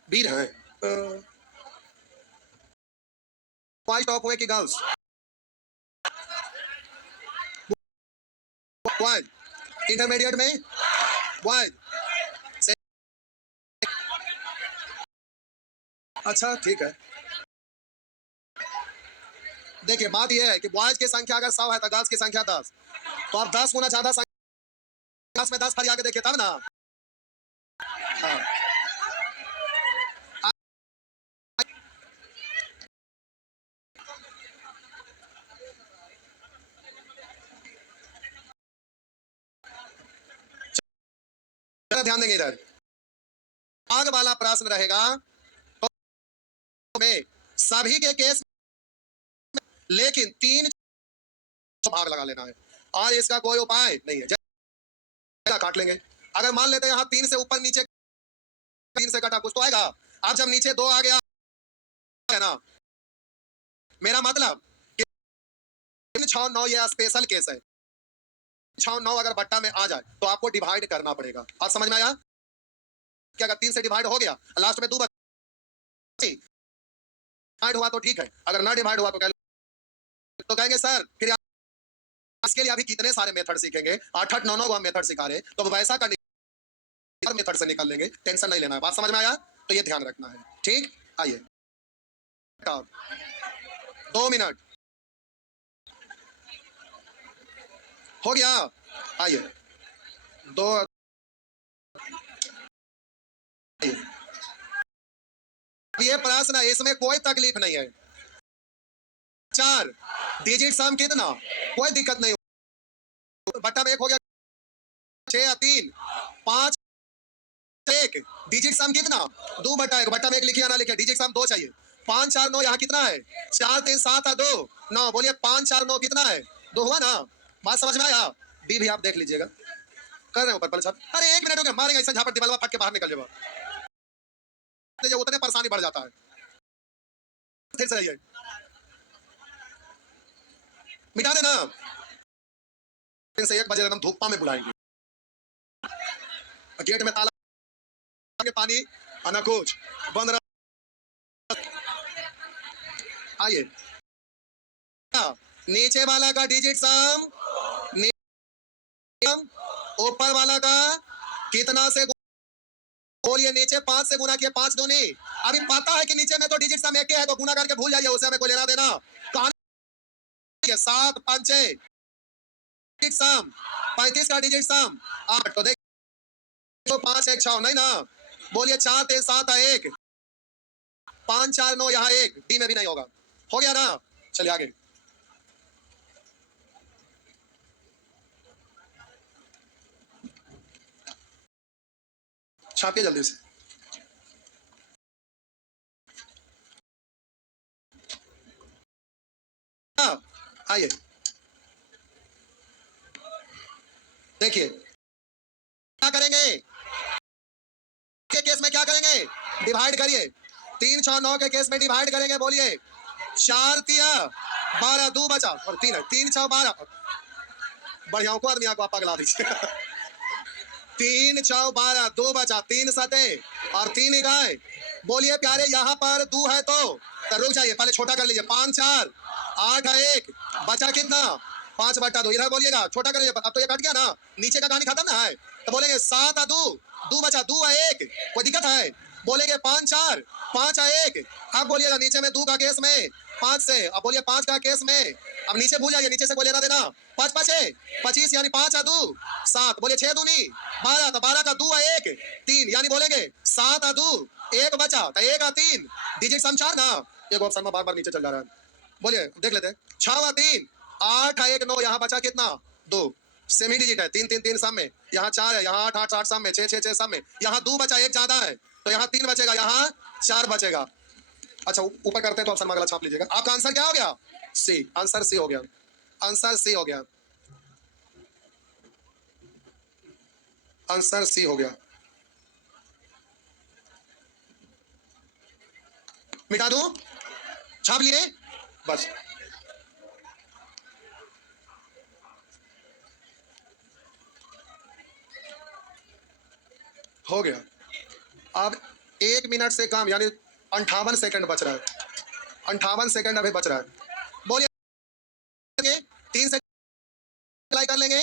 वीर हैं। बॉयज टॉप हुए कि गर्ल्स? बॉयज इंटरमीडिएट में बॉयज। अच्छा ठीक है, देखिए बात यह है कि बॉयज की संख्या अगर 100 है तो गर्ल्स की संख्या 10, तो आप 10 गुना ज्यादा संख्या 10 में 10 फरिया के देखिए तब ना। हाँ। ध्यान देंगे इधर, आग वाला प्रश्न रहेगा तो में सभी के केस, लेकिन 3 भाग लगा लेना है और इसका कोई उपाय नहीं है, काट लेंगे। अगर मान लेते हैं यहाँ 3 से ऊपर नीचे 3 से कटा कुछ तो आएगा। अब जब नीचे 2 आ गया है ना, मेरा मतलब कि 3, 6, 9 ये स्पेशल केस है। 6, 9 अगर बट्टा में आ जाए तो आपको डिवाइड करना पड़ेगा। आप समझ में आया कि अगर 3 से डिवाइड हो गया लास्ट में 2 डिवाइड हुआ तो ठीक है, अगर ना डिवाइड हुआ तो कहेंगे सर फिर इसके लिए अभी कितने सारे मेथड सीखेंगे, 8, 8, 9, 9 मेथड सिखा रहे, तो वैसा का मेथड से निकाल लेंगे, टेंशन नहीं लेना है। बात समझ में आया, तो ये ध्यान रखना है। ठीक, आइए 2 मिनट हो गया। आइए 2, ये प्रश्न है, इसमें कोई तकलीफ नहीं है। 4 डिजिट सम कितना, कोई दिक्कत नहीं, बट्टा में 1 हो गया, 6 या 3, 5 1 डिजिट सम कितना, 2 बट्टा 1, बट्टा में 1 लिखिए ना लिखिए, डिजिट सम 2 चाहिए। 5, 4, 9 यहाँ कितना है, 4, 3, 7 और 2 9, बोलिए 5, 4, 9 कितना है, 2 हुआ ना। बात समझ में आया, बी भी आप देख लीजिएगा, कर रहे हो ऊपर साहब। अरे 1 मिनट हो गया, मारेंगे ऐसा झापट दीवार फट के बाहर निकल जाएगा, उतने परेशानी बढ़ जाता है। फिर से आइए, मिटा देना, 3 से 1 बजे एकदम धूपा में बुलाएंगे, गेट में ताला, पानी आना कुछ बंद रहा। आइए, नीचे वाला का डिजिट सम, ऊपर वाला का कितना से, बोलिए नीचे 5 से गुना किया, 5 दूनी, अभी पता है कि नीचे में तो डिजिट सम एक है, तो गुना करके भूल जाइए, उसे हमें कोई लेना देना। 7, 5, 6 डिजिट सम, 35 का डिजिट सम 8, तो देख तो 5, 1, 6 नहीं ना, बोलिए 4, 3, 7 1, 5, 4, 9 यहाँ 1, डी में भी नहीं होगा, हो गया ना। चलिए आगे, छापिए जल्दी से। आइए देखिए क्या करेंगे, के केस में क्या करेंगे, डिवाइड करिए, 3, 6, 9 के केस में डिवाइड करेंगे, बोलिए 4 तिया 12, 2 बचा और 3 है, 3, 6, 12, बढ़िया को आदमी को आप पगला दीजिए। 3, 6, 12, 2 बचा, 3 सते और 3 इकाई, बोलिए प्यारे यहाँ पर 2 है तो रुक जाइए, पहले छोटा कर लीजिए, 5, 4, 8 है 1, बचा कितना 5 बटा 2, इधर बोलिएगा छोटा कर लीजिए, अब तो ये कट गया ना, नीचे का कहानी खत्म ना है, तो बोलेंगे 7 और 2, 2 बचा, 2 है 1, कोई दिक्कत है, बोलेंगे 5, 4, 5 है 1, अब बोलिएगा नीचे में 2 का केस में 5 से, अब बोलिए 5 का केस में, अब नीचे भूल जाइए, नीचे से कोई लेना देना, 5, 5 है 25, यानी 5 और 2 7, बोलिए 6 दूनी 12, तो 12 का 2 है 1, 3, यानी बोलेंगे 7 और 2 1 बचा, तो 1 और 3 डिजिट सम 4 ना, एक ऑप्शन में बार बार नीचे चल जा रहा है, बोलिए देख लेते हैं, 6 और 3 8 है 1 9, यहाँ बचा कितना 2, सेमी डिजिट है, 3 3 3 सम में, यहाँ 4 है, यहाँ 8 8 8 सम में, 6 6 6 सम में, यहाँ 2 बचा, 1 ज्यादा है, तो यहाँ 3 बचेगा, यहाँ 4 बचेगा। अच्छा ऊपर करते हैं तो ऑप्शन में अगला छाप लीजिएगा, आपका आंसर क्या हो गया, सी, आंसर सी हो गया, आंसर सी हो गया, आंसर सी हो गया, मिटा दूं, छाप लिए बस, हो गया। अब 1 मिनट से कम यानी 58 सेकंड बच रहा है, 58 सेकंड अभी बच रहा है, बोलिए 3 से अप्लाई कर लेंगे।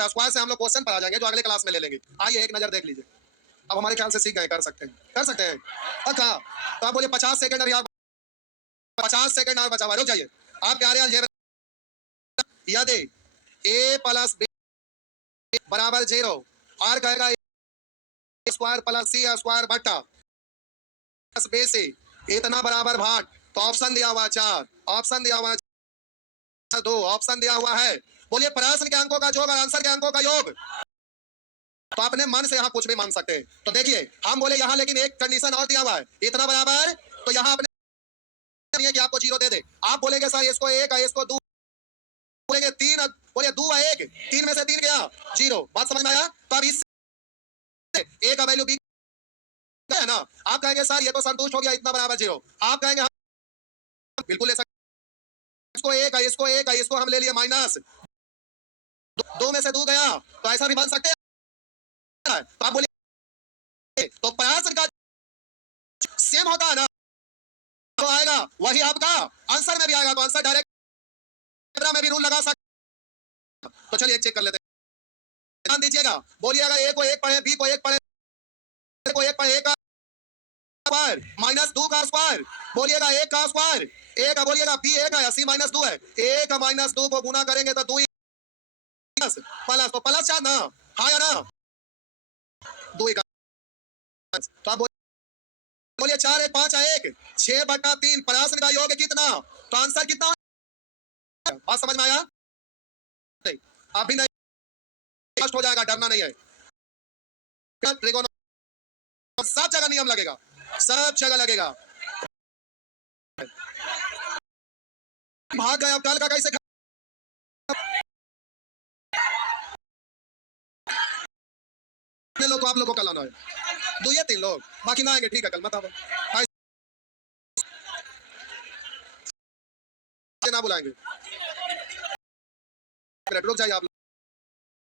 अच्छा स्क्वायर से हम लोग क्वेश्चन पर आ जाएंगे जो अगले क्लास में ले लेंगे। आइए एक नजर देख लीजिए। अब हमारे ख्याल से सीख गए, कर सकते हैं, कर सकते हैं। अच्छा तो आप बोलिए 50 सेकंड अभी, आप 50 सेकंड और बचा हुआ, रुक जाइए। आप प्यारे ये यदि a प्लस b बराबर 0 और कहेगा a square plus c square बटा प्लस b से इतना बराबर भाग, तो ऑप्शन दिया हुआ 4, ऑप्शन दिया हुआ 2, ऑप्शन दिया हुआ है। बोलिए प्रश्न के अंकों का योग और आंसर के अंकों का योग। तो अपने मन से यहाँ कुछ भी मान सकते हैं। तो देखिए हम बोले यहाँ, लेकिन एक कंडीशन और दिया हुआ है, इतना बराबर, तो यहाँ अपने नहीं है कि आपको 0 दे दे। आप बोलेंगे सर इसको 1 इसको 2, बोलेंगे 3, बोलिए 2 है 1, 3 में से 3 गया 0। बात समझ में आया? तो अब इससे a का वैल्यू b है ना, आप कहेंगे सर ये तो संतुष्ट हो गया, इतना बराबर 0। आप कहेंगे हम बिल्कुल ले सकते, इसको 1 इसको 1 इसको हम ले लिए माइनस 2 में से 2 गया, तो ऐसा भी बन सकते हैं। तो आप बोलिए तो प्रयास का सेम होता है ना, तो आएगा वही आपका आंसर में भी आएगा, तो आंसर डायरेक्ट में भी रूल लगा सकते। तो चलिए चेक कर लेते हैं, ध्यान दीजिएगा। बोलिएगा a को 1 पढ़े, b को 1 पढ़े, c को 1 पढ़े, a का स्क्वायर माइनस 2 का स्क्वायर, बोलिएगा 1 का स्क्वायर, a का बोलिएगा b 1 है, c माइनस 2 है, 1 का माइनस 2 को गुना करेंगे तो 2 प्लस प्लस, तो प्लस 4 ना, हाँ या ना, 2 का। तो आप बोलिए 4 1 5 1 6 बटा 3 प्रश्न का योग कितना, तो आंसर कितना है? बात समझ में आया? नहीं अभी नहीं, कष्ट हो जाएगा, डरना नहीं है। सब जगह नियम लगेगा, सब जगह लगेगा। भाग गए, अब कल का कैसे लोग को आप लोगों को कल आना है, 2 या 3 लोग, बाकी ना आएंगे, ठीक है कल मत आओ, ना बुलाएंगे। रुक जाइए आप लोग,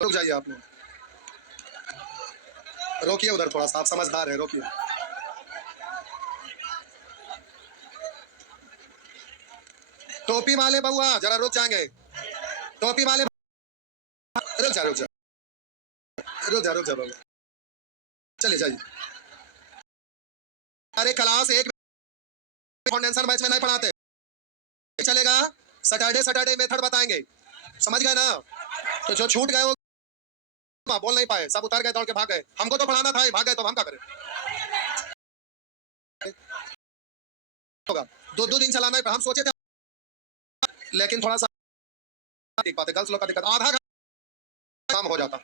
रुक जाइए आप लोग, रोकिए उधर थोड़ा सा, आप समझदार है, रोकिए। टोपी वाले बउआ जरा रुक जाएंगे, टोपी वाले रुक जा रुक जा रुक जा रुक जा बउआ, चले जाइए। अरे क्लास 1 फाउंडेशन बैच में नहीं पढ़ाते, चलेगा, सैटरडे सैटरडे मेथड बताएंगे, समझ गए ना। तो जो छूट गए वो बोल नहीं पाए, सब उतर गए, दौड़ के भाग गए, हमको तो पढ़ाना था, भाग गए, तो हम क्या करें। होगा 2 दिन चलाना है, हम सोचे थे, लेकिन थोड़ा सा देख पाते, गर्ल्स लोग का दिक्कत, आधा काम हो जाता।